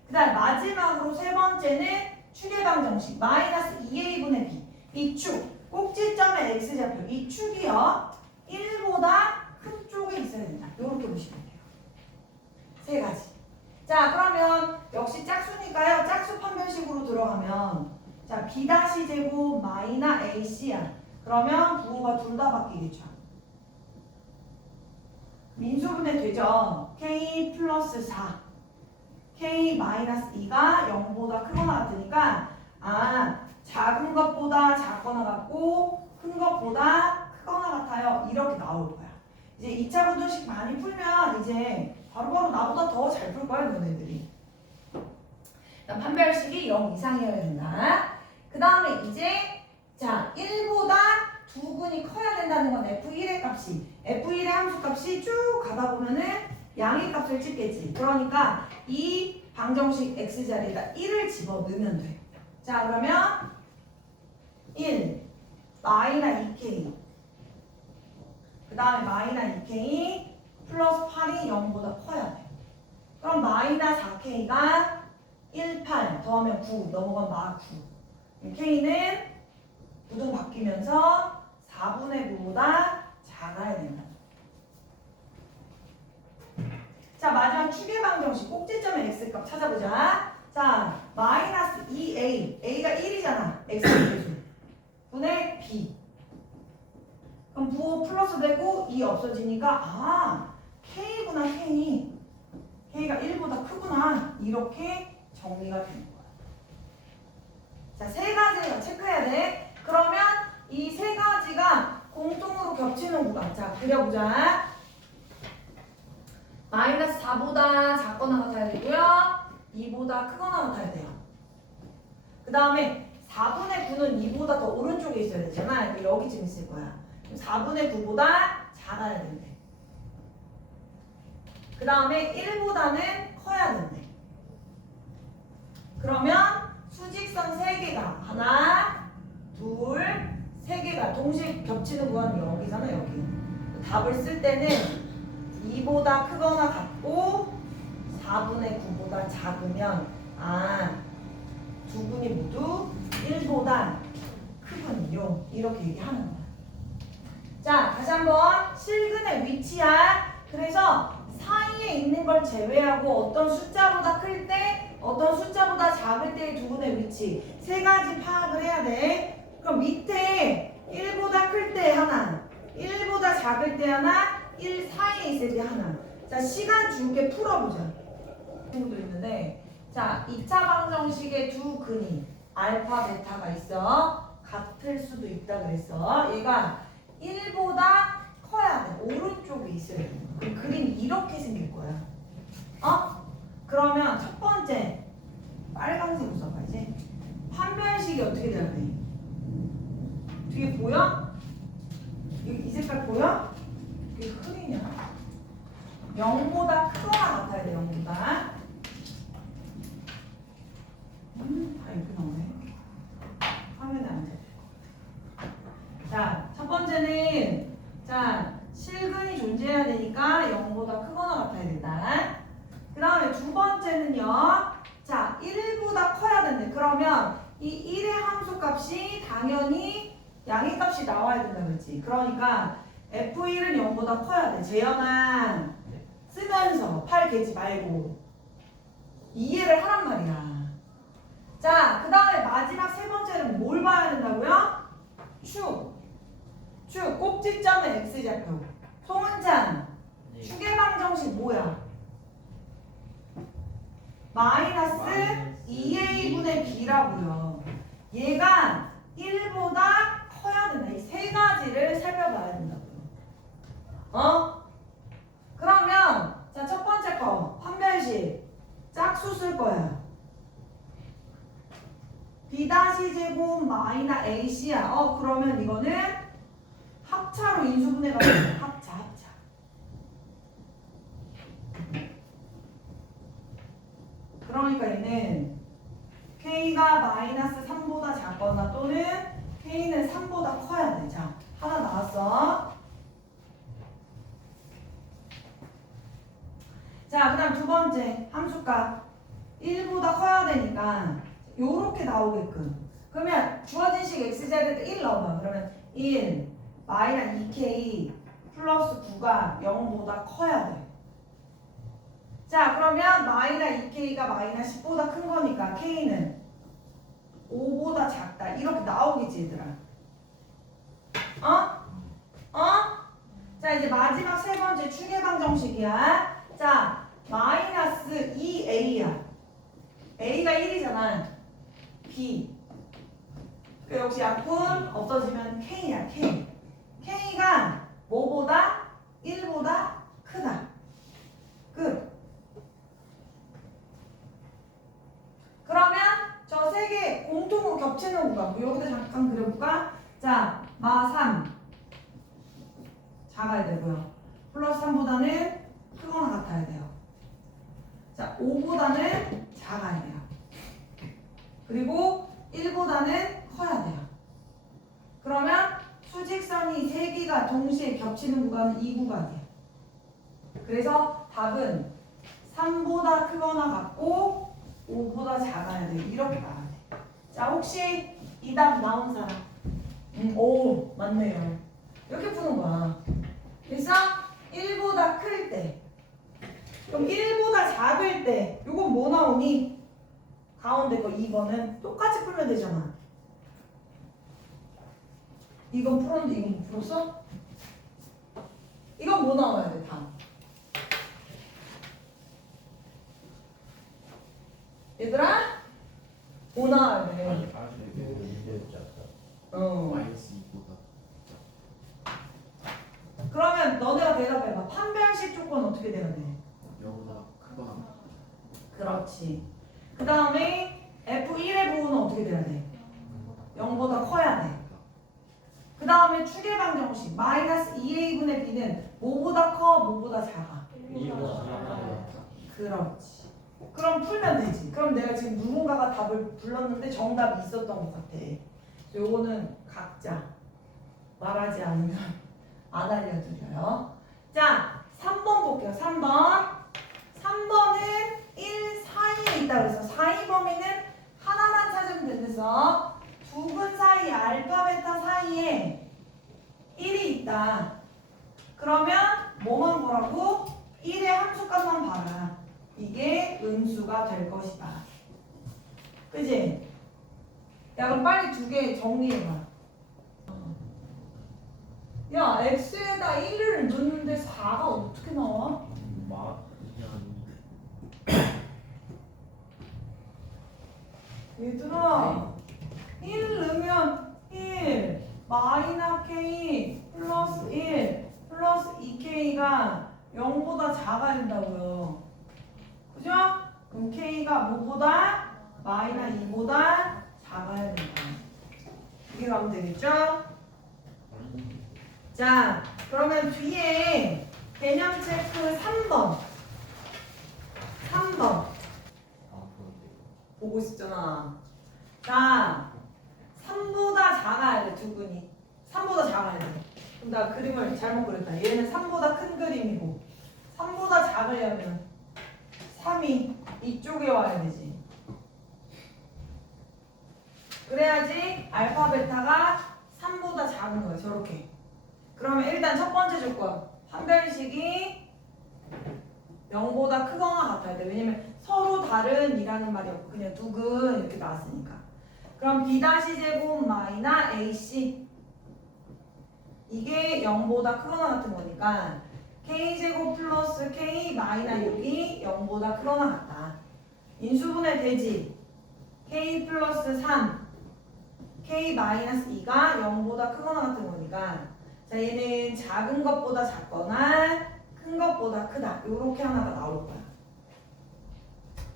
그 다음에 마지막으로 세 번째는 추계방 정식 마이너스 2A분의 B. 이 축, 꼭지점의 X좌표. 이 축이요. 1보다 큰 쪽에 있어야 된다. 이렇게 보시면 돼요. 세 가지. 자, 그러면 역시 짝수니까요. 짝수 판별식으로 들어가면 자, B-제곱 마이너 AC야. 그러면 부호가 둘 다 바뀌겠죠. 민수분해 되죠. K 플러스 4. K 마이너스 2가 0보다 크거나 같으니까 작은 것보다 작거나 같고 큰 것보다 크거나 같아요. 이렇게 나올 거야. 이제 2차 방정식 많이 풀면 이제 바로바로 나보다 더 잘 풀 거야, 너네들이. 판별식이 0 이상이어야 된다. 그 다음에 이제 자 1보다 두 군이 커야 된다는 건 F1의 값이 F1의 함수값이 쭉 가다 보면은 양의 값을 찍겠지. 그러니까 이 방정식 X자리에다 1을 집어넣으면 돼. 자, 그러면 1 마이너 2K 그 다음에 마이너 2K 플러스 8이 0보다 커야 돼. 그럼 마이너 4K가 1, 8 더하면 9 넘어가면 마 9. K는 부등 바뀌면서 4분의 9보다 작아야 된다. 자, 마지막 추계방 정식 꼭지점의 X값 찾아보자. 자, 마이너스 2A A가 1이잖아. X의 계수 분의 B. 그럼 부호 플러스 되고 2 없어지니까 K구나. K가 1보다 크구나. 이렇게 정리가 되는 거야. 자, 세 가지를 체크해야 돼. 그러면 이 세 가지가 공통으로 겹치는 구간. 자, 그려보자. 마이너스 4보다 작거나 같아야 되고요. 2보다 크거나 같아야 돼요. 그 다음에 4분의 9는 2보다 더 오른쪽에 있어야 되잖아. 여기쯤 있을 거야. 4분의 9보다 작아야 된대. 그 다음에 1보다는 커야 된대. 그러면 수직선 3개가 하나, 둘, 3개가 동시에 겹치는 구간이 여기잖아. 여기. 답을 쓸 때는 2보다 크거나 같고 4분의 9보다 작으면 두 분이 모두 1보다 크군요. 이렇게 얘기하는 거야. 자, 다시 한번 실근의 위치야. 그래서 사이에 있는 걸 제외하고 어떤 숫자보다 클 때, 어떤 숫자보다 작을 때의 두 분의 위치 세 가지 파악을 해야 돼. 그럼 밑에 1보다 클 때 하나, 1보다 작을 때 하나, 1 사이에 있을 때 하나. 자, 시간 줄게 풀어보자. 친구도 있는데, 자, 2차 방정식의 두 근이 알파, 베타가 있어. 같을 수도 있다 그랬어. 얘가 1보다 커야 돼. 오른쪽에 있어야 돼. 그 그림이 이렇게 생길 거야. 어? 그러면 첫 번째 빨간색으로 써봐야지. 판별식이 어떻게 돼야 돼? 뒤에 보여? 이 색깔 보여? 이게 흐리냐? 0보다 크거나 같아야 돼. 0보다. 다 이렇게 나오네. 화면에 안 잡혀. 자, 첫 번째는 자 실근이 존재해야 되니까 0보다 크거나 같아야 된다. 그 다음에 두 번째는요. 자, 1보다 커야 된대. 그러면 이 1의 함수값이 당연히 양의값이 나와야 된다 그랬지. 그러니까 F1은 0보다 커야 돼. 재현아 쓰면서 팔 개지 말고 이해를 하란 말이야. 자, 그 다음에 마지막 세 번째는 뭘 봐야 된다고요? 축, 꼭지점의 X좌표. 송은찬, 네. 축의 방정식 뭐야? 마이너스 2a분의 b라고요. 얘가 1보다 커야 된다. 이 세 가지를 살펴봐야 된다고요. 어? 그러면 자, 첫 번째 거 판별식 짝수 쓸 거야. b-제곱 마이너 ac야. 그러면 이거는 합차로 인수분해가 돼. 합차. 그러니까 얘는 k가 마이너스 3보다 작거나 또는 k는 3보다 커야 돼. 자, 하나 나왔어. 자, 그 다음 두 번째 함수값 1보다 커야 되니까 요렇게 나오게끔. 그러면 주어진 식 x제곱 1 넣어봐. 그러면 1 마이너스 2k 플러스 9가 0보다 커야 돼. 자, 그러면 마이너스 2k가 마이너스 10보다 큰 거니까 k는 5보다 작다. 이렇게 나오겠지, 얘들아. 자, 이제 마지막 세 번째 축의 방정식이야. 자, 마이너스 2a야. a가 1이잖아. b. 그 역시 약분 없어지면 k야, k. k가 뭐보다? 1보다 크다. 끝. 그러면 저 세 개 공통으로 겹치는 구간. 뭐 여기다 잠깐 그려볼까? 자, 마 3 작아야 되고요. 플러스 3보다는 크거나 같아야 돼요. 자, 5보다는 작아야 돼요. 그리고 1보다는 커야 돼요. 그러면 수직선이 세 개가 동시에 겹치는 구간은 이 구간이에요. 그래서 답은 3보다 크거나 같고 5보다 작아야 돼요. 이렇게 나와야 돼. 자, 혹시 이 답 나온 사람? 오, 맞네요. 이렇게 푸는 거야. 그래서 1보다 클 때, 그럼 1보다 작을 때, 요건 뭐 나오니? 가운데 거 2번은 똑같이 풀면 되잖아. 이건 풀었는데 이건 못 풀었어? 이건 뭐 나와야 돼, 다? 얘들아? 뭐 나와야 돼? 마이너스 2보다 그러면 너네가 대답해봐. 판별식 조건 어떻게 돼야 돼? 0보다 크거나 그렇지. 그 다음에 F1의 부호는 어떻게 돼야 돼? 0보다 커야 돼. 그 다음에 축의 방정식 마이너스 2a분의 b는 뭐보다 커? 뭐보다 작아? 1보다 작아요. 그렇지. 그럼 풀면 되지. 그럼 내가 지금 누군가가 답을 불렀는데 정답이 있었던 것 같아. 요거는 각자 말하지 않으면 안 알려드려요. 자, 3번 볼게요. 3번은 1 사이에 있다 그래서 사이 범위는 하나만 찾으면 된대서 두 근 사이 알파 베타 사이에 1이 있다. 그러면 뭐만 보라고? 1의 함수값만 봐라. 이게 음수가 될 것이다. 그지? 야, 그럼 빨리 두 개 정리해봐. 야, x에다 1을 넣는데 4가 어떻게 나와? 마 그냥 얘들아 1 넣으면 1 마이너 k 플러스 1 플러스 2k가 0보다 작아야 된다고요. 그죠? 그럼 k가 뭐보다? 마이너 2보다 작아야 된다. 이게 가면 되겠죠? 자, 그러면 뒤에 개념 체크 3번. 3번. 아 그런데 보고 싶잖아. 자, 3보다 작아야 돼, 두 분이. 3보다 작아야 돼. 그럼 나 그림을 잘못 그렸다. 얘는 3보다 큰 그림이고 3보다 작으려면 3이 이쪽에 와야 되지. 그래야지 알파 베타가 3보다 작은 거야, 저렇게. 그러면 일단 첫 번째 조건. 판별식이 0보다 크거나 같아야 돼. 왜냐면 서로 다른 이라는 말이 없고 그냥 둑은 이렇게 나왔으니까. 그럼 B-제곱 마이너 AC 이게 0보다 크거나 같은 거니까 K제곱 플러스 K 마이너 6이 0보다 크거나 같다. 인수분해 되지. K 플러스 3 K 마이너스 2가 0보다 크거나 같은 거니까 자 얘는 작은 것보다 작거나 큰 것보다 크다. 요렇게 하나가 나올 거야.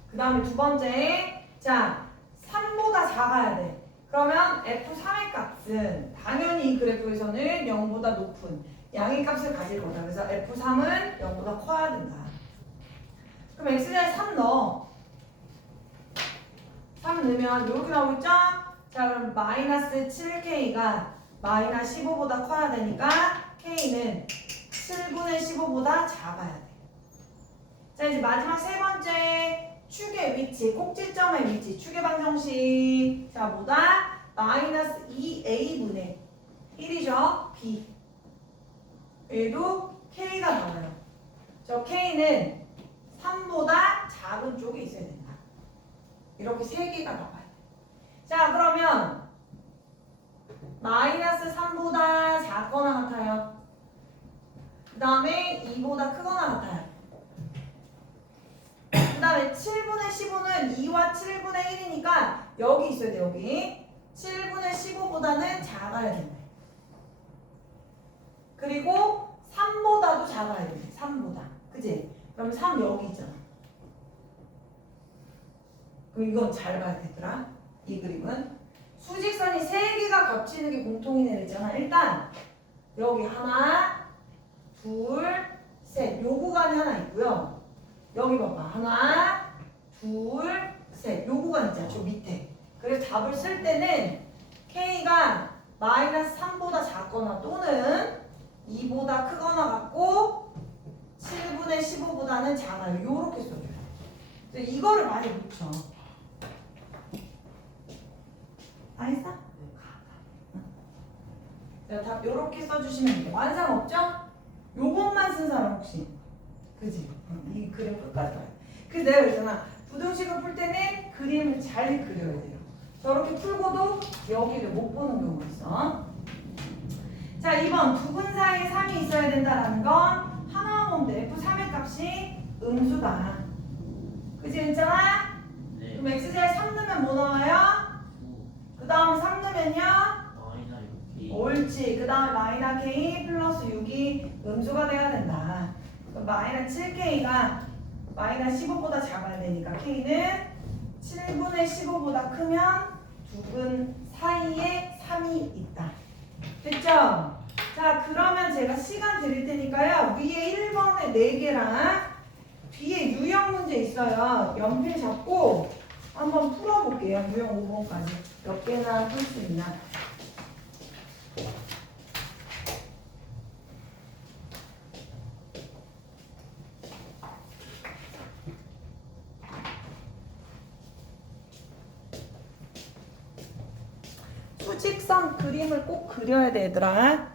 그 다음에 두 번째, 자 3보다 작아야 돼. 그러면 F3의 값은 당연히 이 그래프에서는 0보다 높은 양의 값을 가질 거다. 그래서 F3은 0보다 커야 된다. 그럼 X자에 3 넣어. 3 넣으면 이렇게 나오겠죠? 자 그럼 마이너스 7K가 마이너 15보다 커야 되니까 K는 7분의 15보다 작아야 돼. 자 이제 마지막 세 번째 축의 위치, 꼭지점의 위치, 축의 방정식. 자 뭐다? 마이너스 2A분의 1이죠? B. 얘도 K가 나와요. 저 K는 3보다 작은 쪽에 있어야 된다. 이렇게 세 개가 나와요. 자 그러면 마이너스 3보다 작거나 같아요. 그 다음에 2보다 크거나 같아요. 그 다음에 7분의 15는 2와 7분의 1이니까 여기 있어야 돼. 여기 7분의 15보다는 작아야 된다. 그리고 3보다도 작아야 돼. 3보다. 그치? 그럼 3 여기 있잖아. 그럼 이건 잘 봐야 되더라. 이 그림은 수직선이 3개가 겹치는 게 공통이네 그랬잖아. 일단 여기 하나 둘 셋 요 구간이 하나 있고요. 여기 봐봐. 하나 둘 셋 요 구간 있잖아. 저 밑에. 그래서 답을 쓸 때는 K가 마이너스 3보다 작거나 또는 2보다 크거나 같고 7분의 15보다는 작아요. 요렇게 써줘요. 그래서 이거를 많이 묻혀. 다 했어? 자, 답 요렇게 써주시면 돼요. 완성 없죠? 요것만 쓴 사람 혹시? 그지? 이 그림 끝까지 봐요. 그래서 내가 그랬잖아. 부등식을 풀 때는 그림을 잘 그려야 돼요. 저렇게 풀고도 여기를 못 보는 경우가 있어. 자, 2번 두근 사이에 3이 있어야 된다는 건 하나만 보면 돼. F3의 값이 음수다. 그지? 괜찮아? 네. 그럼 X제에 3 넣으면 뭐 나와요? 그 다음 3 넣으면요? 마이너 6K 옳지. 그 다음에 마이너 K 플러스 6이 음수가 돼야 된다. 그럼 마이너 7K가 마이너 15보다 작아야 되니까 K는 7분의 15보다 크면 두근 사이에 3이 있다. 됐죠? 자 그러면 제가 시간 드릴 테니까요. 위에 1번에 4개랑 뒤에 유형 문제 있어요. 연필 잡고 한번 풀어볼게요. 유형 5번까지 몇 개나 풀 수 있나. 수직선 그림을 꼭 그려야 돼 얘들아.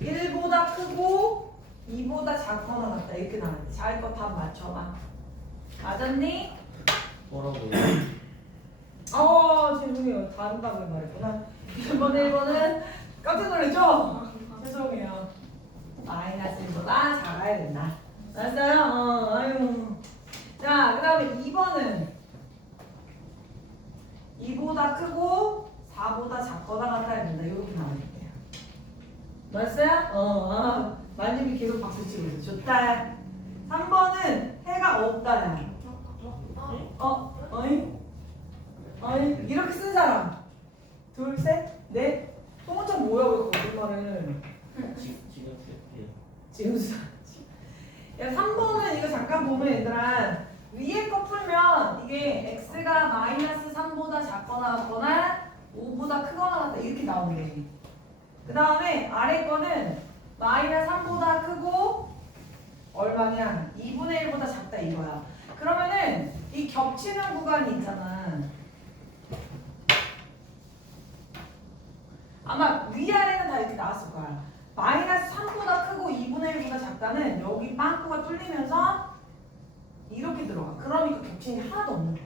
(1보다) 크고 (2보다) 작거나 같다 이렇게 나왔는데 자기 거 답 맞춰봐. 맞았니? 뭐라고요? 죄송해요. 다른다고 말했구나. 1번 1번은 깜짝 놀랐죠? 죄송해요. 마이너스 1보다 작아야 된다. 알았어요? 아유. 자, 그 다음에 2번은 2보다 크고 4보다 작거나 같아야 된다. 이렇게 나와야 돼요. 맞았어요? 만님이 계속 박수 치고 있어. 좋다. 3번은 해가 없다야. 어이? 이렇게 쓴 사람. 둘, 셋, 넷. 송은창 뭐야, 왜 거짓말을. 지금 쓸게요. 지금 야, 3번은 이거 잠깐 보면 얘들아 위에 거 풀면 이게 x가 마이너스 3보다 작거나 같거나 5보다 크거나 같다 이렇게 나오네. 그 다음에 아래 거는 마이너스 3보다 크고 얼마냐 2분의 1보다 작다 이거야. 그러면은 이 겹치는 구간이 있잖아. 아마 위아래는 다 이렇게 나왔을 거야. 마이너스 3보다 크고 2분의 1보다 작다는 여기 빵꾸가 뚫리면서 이렇게 들어가. 그러니까 겹치는 게 하나도 없는 거야.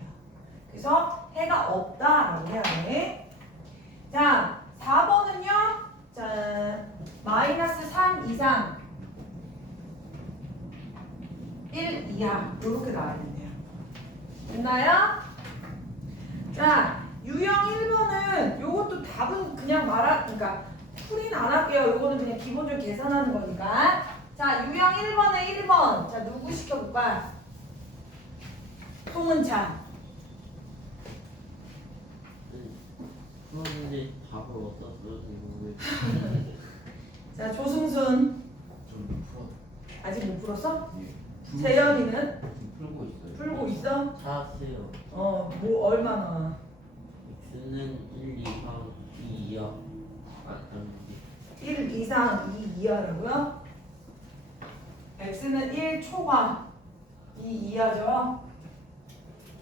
그래서 해가 없다라고 해야 돼. 자, 4번은요. 자, 마이너스 3 이상 1 이하 이렇게 나와야 된대요. 됐나요? 자, 유형 1번은 요것도 답은 그냥 그러니까 풀이는 안 할게요. 요거는 그냥 기본적으로 계산하는 거니까. 자, 유형 1번에 1번. 자, 누구 시켜볼까? 송은찬. 풀었는데 답을 어디다 써서 자, 조승순. 좀 풀어. 아직 못 풀었어? 예. 재현이는 지금 풀고 있어요. 풀고 있어? 찾았어요. 뭐 얼마나? x는 1 이상 2 이하. 아니 1 이상 2 이하라고요? x는 1 초과 2 이하죠?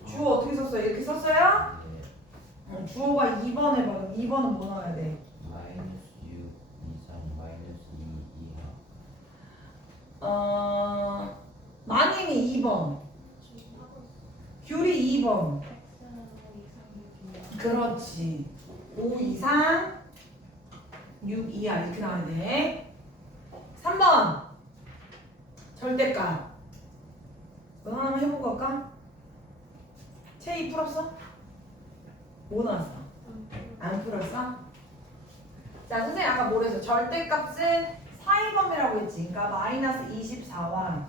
주어 어떻게 썼어요? 이렇게 썼어요? 네. 주어가 2번에 봐. 2번은 뭐 넣어야 돼? 마이너스 6 이상 마이너스 2 이하. 마님이 2번, 지금 하고 있어. 귤이 2번. X는 5 이상 6이야. 그렇지. 5 이상 6 이하 이렇게 나와야 돼. 3번 절대값. 너 하나 해보고 갈까? 체이 풀었어? 뭐 나왔어? 안 풀었어? 자, 선생님 아까 뭐랬어? 절대값은 사이범위라고 했지. 그러니까 마이너스 24와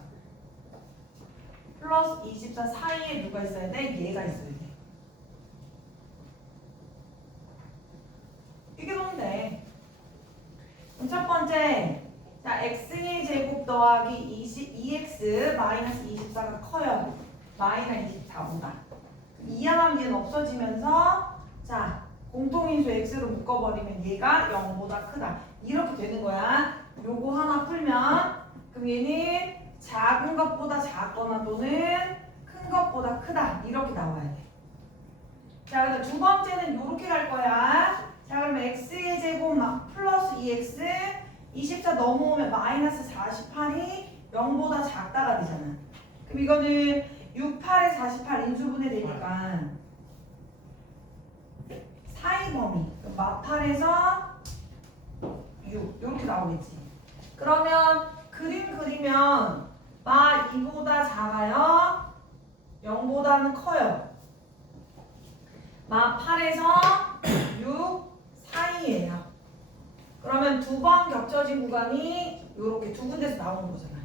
플러스 24 사이에 누가 있어야 돼? 얘가 있어야 돼. 이게 너무 돼. 그럼 첫 번째, 자, x의 제곱 더하기 2x 마이너스 24가 커요. 마이너스 24보다. 이항한 얘는 없어지면서 자, 공통인수 x로 묶어버리면 얘가 0보다 크다. 이렇게 되는 거야. 요거 하나 풀면 그럼 얘는 작은 것보다 작거나 또는 큰 것보다 크다. 이렇게 나와야 돼. 자, 그래서 두 번째는 요렇게 갈 거야. 자, 그러면 x의 제곱 플러스 2x 24 넘어오면 마이너스 48이 0보다 작다가 되잖아. 그럼 이거는 6, 8에 48 인수분해 되니까 사이 범위 마8에서 6 이렇게 나오겠지. 그러면 그림 그리면 마 2보다 작아요? 0보다는 커요? 마 8에서 6 사이예요. 그러면 두 번 겹쳐진 구간이 이렇게 두 군데서 나오는 거잖아.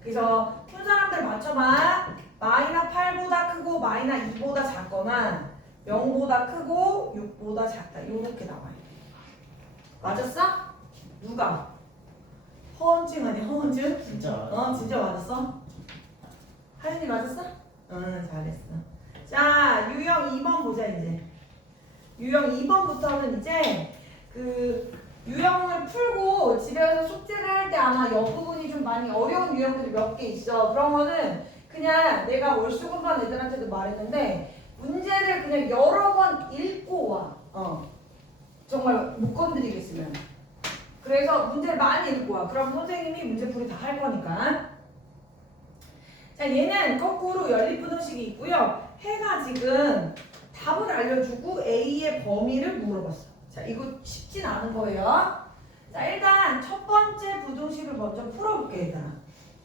그래서 푼 사람들 맞춰봐. 마이너 8보다 크고 마이너 2보다 작거나 0보다 크고 6보다 작다. 이렇게 나와요. 맞았어? 누가? 허언증 아니야? 허언증? 진짜 진짜 맞았어? 하연이 맞았어? 응, 잘했어. 자, 유형 2번 보자 이제. 유형 2번부터는 이제 그 유형을 풀고 집에 가서 숙제를 할 때 아마 옆부분이 좀 많이 어려운 유형들이 몇 개 있어. 그런 거는 그냥 내가 월수금반 애들한테도 말했는데 문제를 그냥 여러 번 읽고 와. 정말 못 건드리겠으면. 그래서 문제를 많이 읽고 와. 그럼 선생님이 문제풀이 다 할 거니까. 자, 얘는 거꾸로 연립분홍식이 있고요. 해가 지금 답을 알려주고 A의 범위를 물어봤어. 자, 이거 쉽진 않은 거예요. 자, 일단 첫 번째 부등식을 먼저 풀어볼게, 얘들아.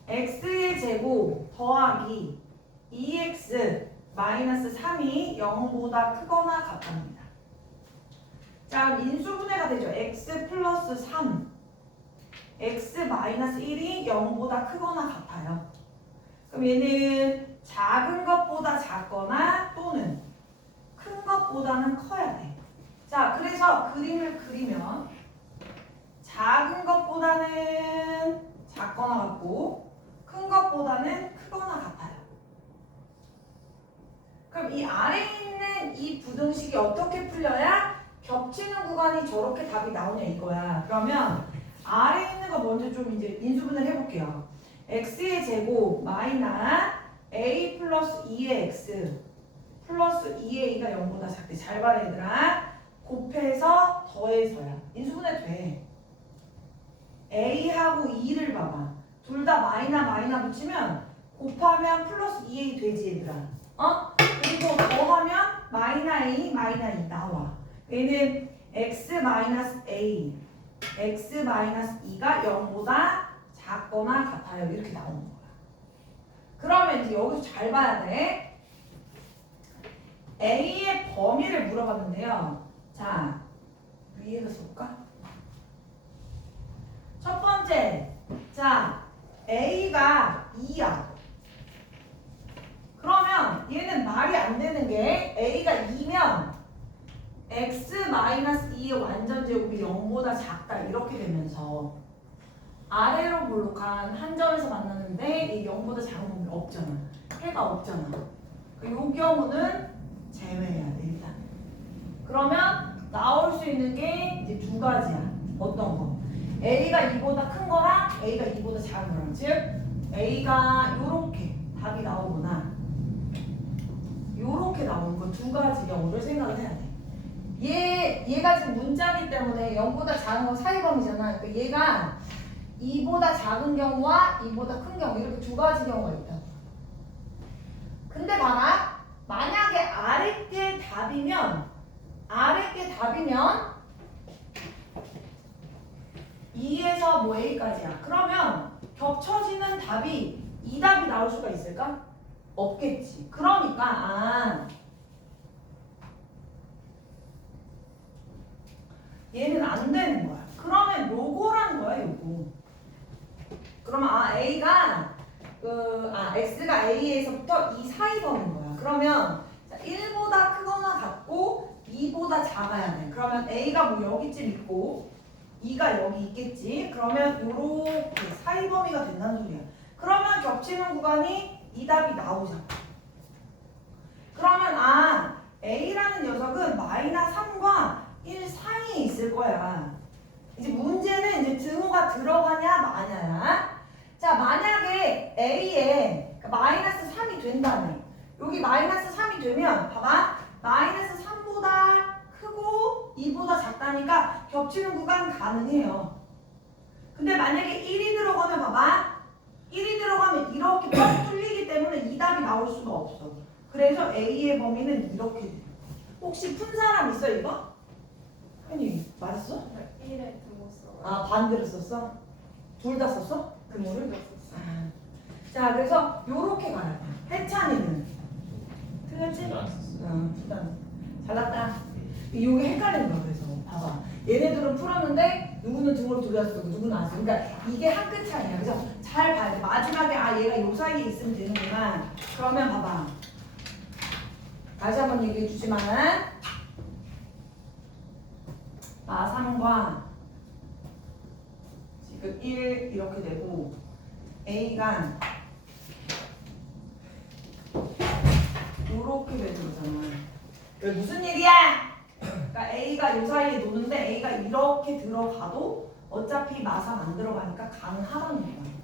x의 제곱 더하기 2x 마이너스 3이 0보다 크거나 같답니다. 자, 그럼 인수분해가 되죠. x 플러스 3, x 마이너스 1이 0보다 크거나 같아요. 그럼 얘는 작은 것보다 작거나 또는 큰 것보다는 커야 돼. 자, 그래서 그림을 그리면 작은 것보다는 작거나 같고 큰 것보다는 크거나 같아요. 그럼 이 아래에 있는 이 부등식이 어떻게 풀려야 겹치는 구간이 저렇게 답이 나오냐 이거야. 그러면 아래에 있는 거 먼저 좀 이제 인수분해를 해볼게요. x의 제곱 마이너스 a 플러스 2의 x 플러스 2a가 0보다 작대. 잘 봐라 얘들아. 곱해서 더해서야. 인수분해 돼. a하고 2를 봐봐. 둘 다 마이너 붙이면 곱하면 플러스 2a 되지 얘들아. 그리고 더하면 마이너 a 마이너 2 나와. 얘는 x 마이너스 a x 마이너스 2가 0보다 작거나 같아요. 이렇게 나오는 거야. 그러면 이제 여기서 잘 봐야 돼. a의 범위를 물어봤는데요. 자, 위에서 쓸까? 첫 번째, 자, a가 2야. 그러면 얘는 말이 안 되는 게 a가 2면 x-2의 완전 제곱이 0보다 작다 이렇게 되면서 아래로 볼록한 한 점에서 만나는데 이 0보다 작은 부분이 없잖아. 해가 없잖아. 이 경우는 제외해야 돼 일단. 그러면 나올 수 있는 게 이제 두 가지야. 어떤 거? a가 2보다 큰 거랑 a가 2보다 작은 거랑. 즉 a가 요렇게 답이 나오거나 요렇게 나오는 거 두 가지 경우를 생각을 해야 돼. 얘가 지금 문자이기 때문에 0보다 작은 건 사이범위잖아. 그러니까 얘가 2보다 작은 경우와 2보다 큰 경우 이렇게 두 가지 경우가 있다. 근데 봐라. 만약에 아래 게 답이면 2에서 뭐 a까지야. 그러면 겹쳐지는 답이 이 답이 나올 수가 있을까? 없겠지. 그러니까 얘는 안 되는 거야. 그러면 요거라는 거야, 요거. 그러면 A가 X가 A에서부터 이 사이 범위인 거야. 그러면 1보다 크거나 같고 2보다 작아야 돼. 그러면 A가 뭐 여기쯤 있고 2가 여기 있겠지. 그러면 요렇게 사이 범위가 된다는 소리야. 그러면 겹치는 구간이 이 답이 나오잖아. 그러면 A라는 녀석은 마이너스 3과 1 사이에 있을 거야. 이제 문제는 이제 등호가 들어가냐 마냐야. 자, 만약에 A에 마이너스 3이 된다면 여기 마이너스 3이 되면 봐봐. 마이너스 3보다 크고 2보다 작다니까 겹치는 구간 가능해요. 근데 만약에 1이 들어가면 봐봐. 1이 들어가면 이렇게 뻥 뚫리기 때문에 이 답이 나올 수가 없어. 그래서 A의 범위는 이렇게 돼. 혹시 푼 사람 있어 이거? 아니 맞았어? 1에 들었어. 반대로 썼어? 둘 다 썼어? 근무를? 썼어. 자, 그래서 요렇게 가야 돼. 해찬이는 틀렸지? 둘다 안 썼어. 둘 다. 잘났다. 이게 헷갈리는 거야. 그래서 봐봐. 얘네들은 풀었는데 누구는 등으로 돌렸어, 누구는 안 써. 그러니까 이게 한 끗 차이야. 그래서 잘 봐야 돼. 마지막에 얘가 요 사이에 있으면 되는구나. 그러면 봐봐. 다시 한번 얘기해 주지만 마3과 지금 1 이렇게 되고 A가 요렇게 되는 거잖아. 왜 무슨 일이야? 그러니까 A가 요 사이에 노는데 A가 이렇게 들어가도 어차피 마3 안 들어가니까 가능하다는 거야.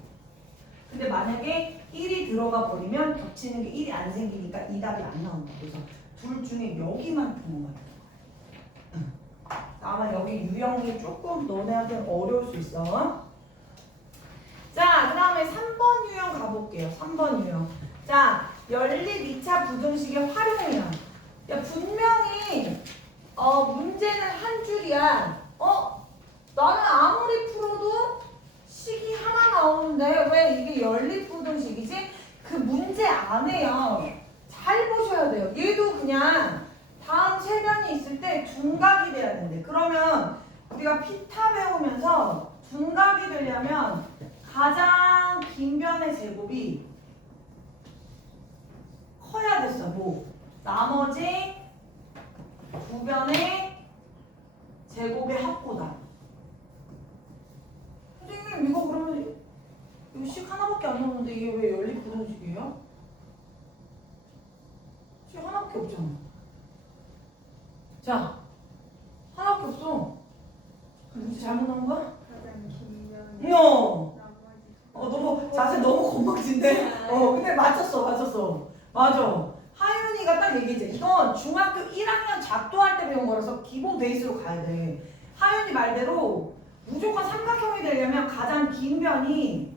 근데 만약에 1이 들어가 버리면 겹치는 게 1이 안 생기니까 이 답이 안 나온다. 그래서 둘 중에 여기만 등호가 들어가. 아마 여기 유형이 조금 너네한테는 어려울 수 있어. 자, 그 다음에 3번 유형 가볼게요. 3번 유형. 자, 연립 2차 부등식의 활용이야. 야, 분명히 문제는 한 줄이야. 나는 아무리 근데 왜 이게 연립부등식이지? 그 문제 안에요. 잘 보셔야 돼요. 얘도 그냥 다음 세변이 있을 때 둔각이 돼야 된대. 그러면 우리가 피타 배우면서 둔각이 되려면 가장 긴 변의 제곱이 커야 됐어. 뭐? 나머지 두 변의 제곱의 합보다. 선생님 이거 그러면 이거 식 하나밖에 안 나오는데 이게 왜 연립부등식이에요? 식 하나밖에 없잖아. 자, 하나밖에 없어. 문제 잘못 나온 거야? 가장 긴 면이 어. 나머지 너무 자세 너무 건방진데? 근데 맞췄어. 맞아. 하윤이가 딱 얘기했지. 이건 중학교 1학년 작도할 때 배운 거라서 기본 베이스로 가야 돼. 하윤이 말대로 무조건 삼각형이 되려면 가장 긴 변이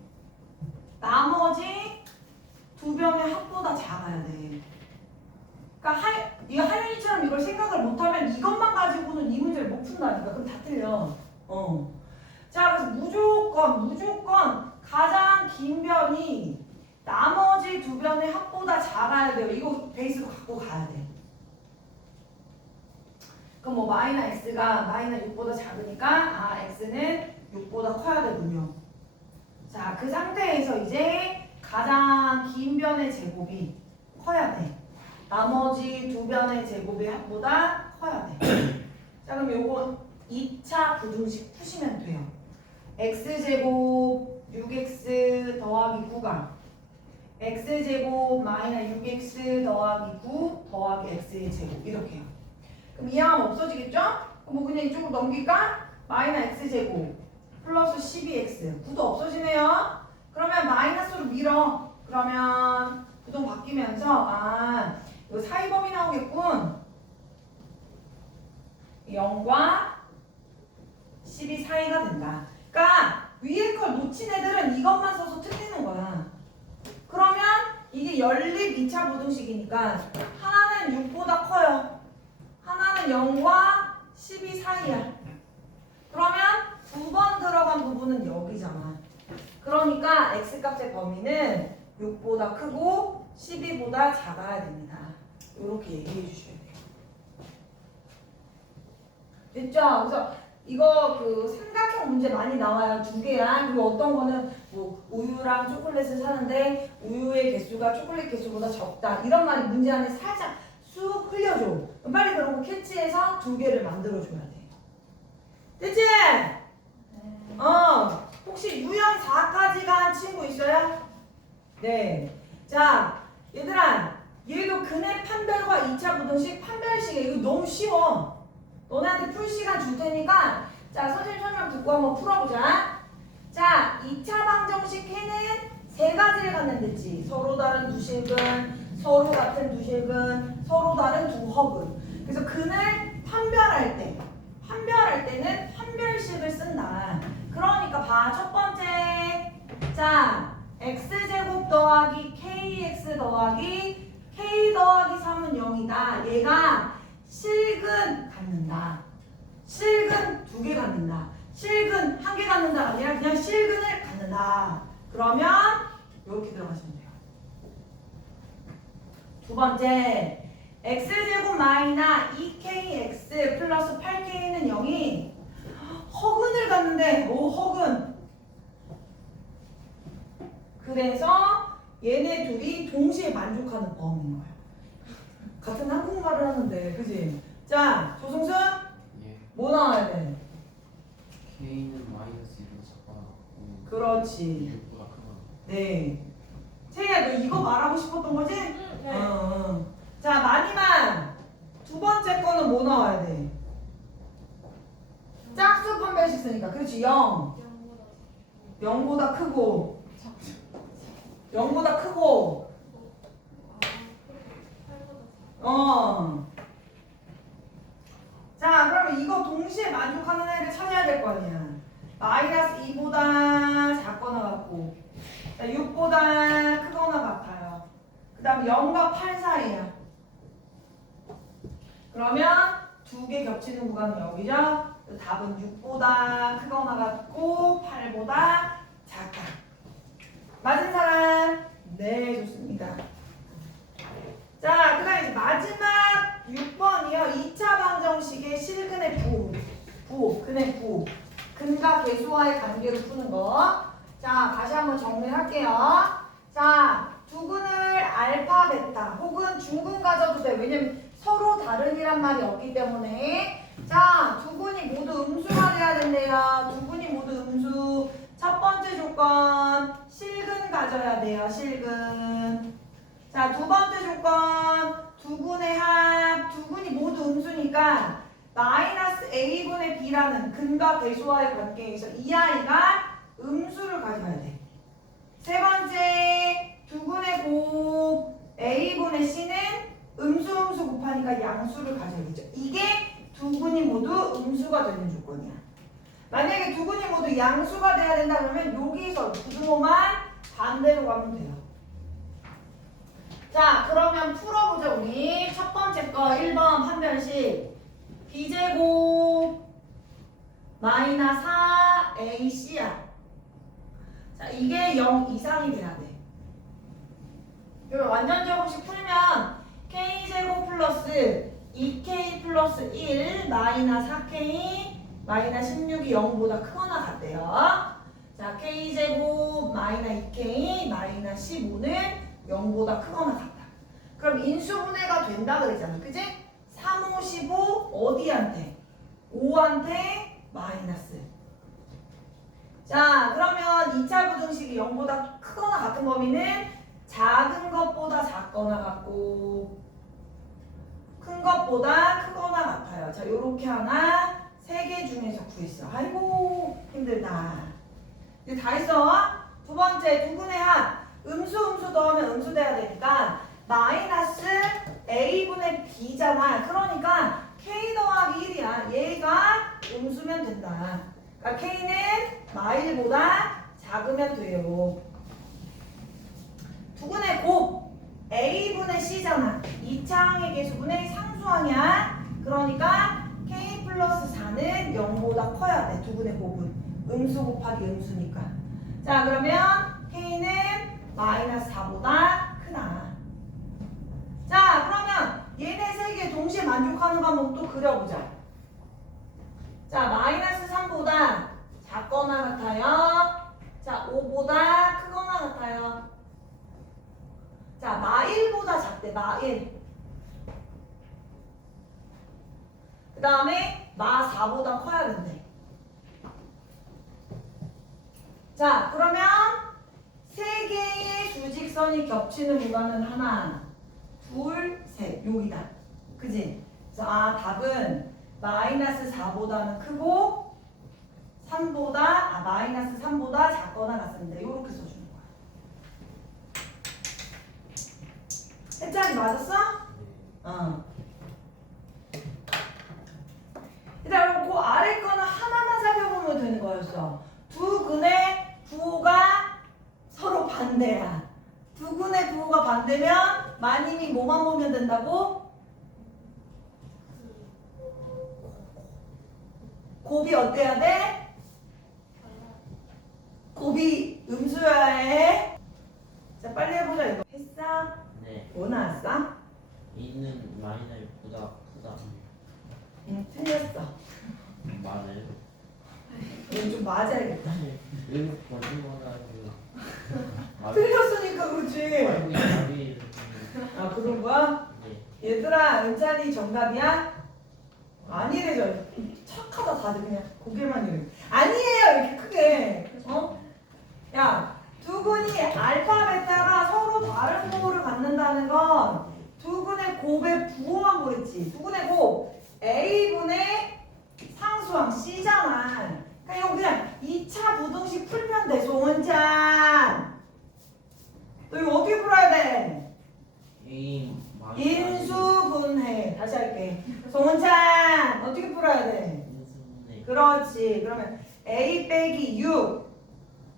나머지 두 변의 합보다 작아야 돼. 그러니까 이 하윤이처럼 이걸 생각을 못하면 이것만 가지고는 이 문제를 못 푼다니까. 그럼 다 틀려. 자, 그래서 무조건 가장 긴 변이 나머지 두 변의 합보다 작아야 돼요. 이거 베이스로 갖고 가야 돼. 그럼 뭐 마이너 x가 마이너 6보다 작으니까 x는 6보다 커야 되군요. 자, 그 상태에서 이제 가장 긴 변의 제곱이 커야 돼. 나머지 두 변의 제곱의 합보다 커야 돼. 자, 그럼 요거 2차 부등식 푸시면 돼요. x제곱 6x 더하기 9가 x제곱 마이너 6x 더하기 9 더하기 x의 제곱 이렇게요. 그럼 이 항은 없어지겠죠? 그럼 뭐 그냥 이쪽으로 넘길까? 마이너 x제곱 플러스 12x 9도 없어지네요. 그러면 마이너스로 밀어. 그러면 구동 바뀌면서 이거 사이범위 나오겠군. 0과 12 사이가 된다. 그러니까 위에 걸 놓친 애들은 이것만 써서 틀리는 거야. 그러면 이게 연립 2차 부등식이니까 하나는 6보다 커요. 하나는 0과 12 사이야. 그러면 두 번 들어간 부분은 여기잖아. 그러니까 x값의 범위는 6보다 크고 12보다 작아야 됩니다. 이렇게 얘기해 주셔야 돼요. 됐죠? 그래서 이거 그 삼각형 문제 많이 나와요. 두 개랑. 그리고 어떤 거는 뭐 우유랑 초콜릿을 사는데 우유의 개수가 초콜릿 개수보다 적다. 이런 말이 문제 안에 살짝 쑥 흘려줘. 그럼 빨리 그런 거 캐치해서 두 개를 만들어줘야 돼. 됐지? 혹시 유형 4까지 간 친구 있어요? 네. 자, 얘들아, 얘도 근의 판별과 2차 부등식 판별식이야. 이거 너무 쉬워. 너네한테 풀 시간 줄 테니까 자, 선생님 설명 듣고 한번 풀어보자. 자, 2차 방정식 해는 세 가지를 갖는다 했지. 서로 다른 두 실근, 서로 같은 두 실근, 서로 다른 두 허근. 그래서 근을 판별할 때는 판별식을 쓴다. 그러니까 봐. 첫 번째. 자, x제곱 더하기 kx 더하기 k 더하기 3은 0이다. 얘가 실근 갖는다. 실근 두 개 갖는다. 실근 한 개 갖는다가 아니라 그냥 실근을 갖는다. 그러면 이렇게 들어가시면 돼요. 두 번째. x제곱 마이너 2kx 플러스 8k는 0이 허근을 갖는데 허근. 그래서 얘네 둘이 동시에 만족하는 범위인 거야. 같은 한국말을 하는데, 그지? 자, 조승순 예. 뭐 나와야 돼? K는 마이너스 1보다 작거나 그렇지. 6보다 크거나. 네. 채희야, 너 이거 말하고 싶었던 거지? 네. 자, 많이만 두 번째 거는 뭐 나와야 돼? 짝수 판별식 쓰니까, 그렇지? 0. 0보다 크고 0보다 크고 자, 그러면 이거 동시에 만족하는 애를 찾아야 될 거 아니야. 마이너스 2보다 작거나 같고 6보다 크거나 같아요. 그 다음 0과 8 사이야. 그러면 두 개 겹치는 구간은 여기죠. 답은 6보다 크거나 같고 8보다 작다. 자, 다시 한번 정리할게요. 자, 두근을 알파, 베타 혹은 중근 가져도 돼. 왜냐면 서로 다른이란 말이 없기 때문에. 자, 두근이 모두 음수가 돼야 된대요. 두근이 모두 음수. 첫 번째 조건, 실근 가져야 돼요. 실근. 자, 두 번째 조건, 두근의 합. 두근이 모두 음수니까 마이너스 a분의 b라는 근과 대소와의 관계에서 이 아이가 음수를 가져야 돼. 세 번째, 두근의 곱 a분의 c는 음수 곱하니까 양수를 가져야겠죠. 이게 두근이 모두 음수가 되는 조건이야. 만약에 두근이 모두 양수가 돼야 된다 그러면 여기서 부등호만 반대로 가면 돼요. 자, 그러면 풀어보자 우리. 첫 번째 거 1번 판별식. b제곱 마이너스 4ac야. 자, 이게 0 이상이 돼야 돼. 그러면 완전 제곱식 풀면 k제곱 플러스 2k 플러스 1 마이너스 4k 마이너스 16이 0보다 크거나 같대요. 자, k제곱 마이너스 2k 마이너스 15는 0보다 크거나 같다. 그럼 인수분해가 된다 그랬잖아. 그지? 3, 5, 15 어디한테? 5한테 마이너스. 자, 그러면 2차 부등식이 0보다 크거나 같은 범위는 작은 것보다 작거나 같고 큰 것보다 크거나 같아요. 자, 요렇게 하나 3개 중에서 구했어. 아이고 힘들다. 이제 다 했어. 두 번째 두근의 합. 음수 더하면 음수 돼야 되니까 마이너스 a분의 b잖아. 그러니까 k 더하기 1이야. 얘가 음수면 된다. 그러니까 k는 마일보다 작으면 돼요. 두근의 곱 a분의 c잖아. 2차항의 계수분의 상수항이야. 그러니까 k 플러스 4는 0보다 커야 돼. 두근의 곱은 음수 곱하기 음수니까. 자, 그러면 k는 마이너스 4보다 크다. 자, 그러면 얘네 세 개 동시에 만족하는 과목도 그려보자. 자, 마이너스 3보다 작거나 같아요. 자, 5보다 크거나 같아요. 자, 마1보다 작대. 마1. 그 다음에 마4보다 커야 된대. 자, 그러면 세 개의 수직선이 겹치는 구간은 하나, 둘, 셋. 여기다. 그지? 그래서 답은 마이너스 4보다는 크고 3보다 마이너스 3보다 작거나 같습니다. 이렇게 써주는 거야. 해찬이 맞았어? 어. 일단 그 아래 거는 하나만 살펴보면 되는 거였어. 두 근의 부호가 서로 반대야. 두 근의 부호가 반대면 마님이 뭐만 보면 된다고? 곱이 어때야 돼? 곱이 음수여야 해. 자, 빨리 해보자 이거. 했어? 네. 뭐 나왔어? 이는 마이너스보다 크다. 응, 틀렸어. 말을. 이건 좀 맞아야겠다. 왜 거짓말하는 틀렸으니까 그렇지. 말이 아, 그런 거야? 네. 얘들아, 은찬이 정답이야? 아니래죠. 착하다 다들 그냥 고개만 이래. 아니에요 이렇게 크게. 어? 야, 두근이 알파 베타가 서로 다른 부호를 갖는다는 건 두근의 곱의 부호만 보랬지. 두근의 곱 a분의 상수항 c잖아. 그러니까 이거 그냥 2차 부등식 풀면 돼. 송은찬, 너 이거 어떻게 풀어야 돼? 인수분해. 다시 할게. 송은찬 어떻게 풀어야 돼? 인수분해. 그렇지. 그러면 a 빼기 6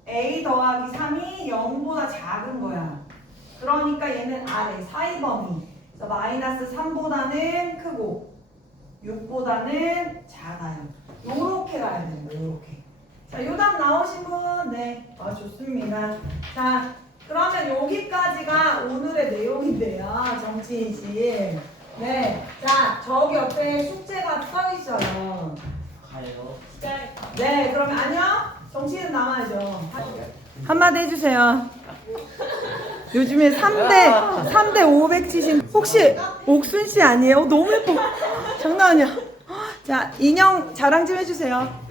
a 더하기 3이 0보다 작은 거야. 그러니까 얘는 아래 사이 범위. 그래서 마이너스 3보다는 크고 6보다는 작아요. 요렇게 가야 되는 거예요. 요렇게. 자, 요 답 나오신 분? 네. 좋습니다. 자, 그러면 여기까지가 오늘의 내용인데요. 정치인식. 네. 자, 저기 옆에 숙제가 써 있어요. 가요. 네. 그러면 안녕. 정치인 남아야죠. 한마디 해주세요. 요즘에 3대 570 혹시 옥순 씨 아니에요? 너무 예뻐. 장난 아니야. 자, 인형 자랑 좀 해주세요.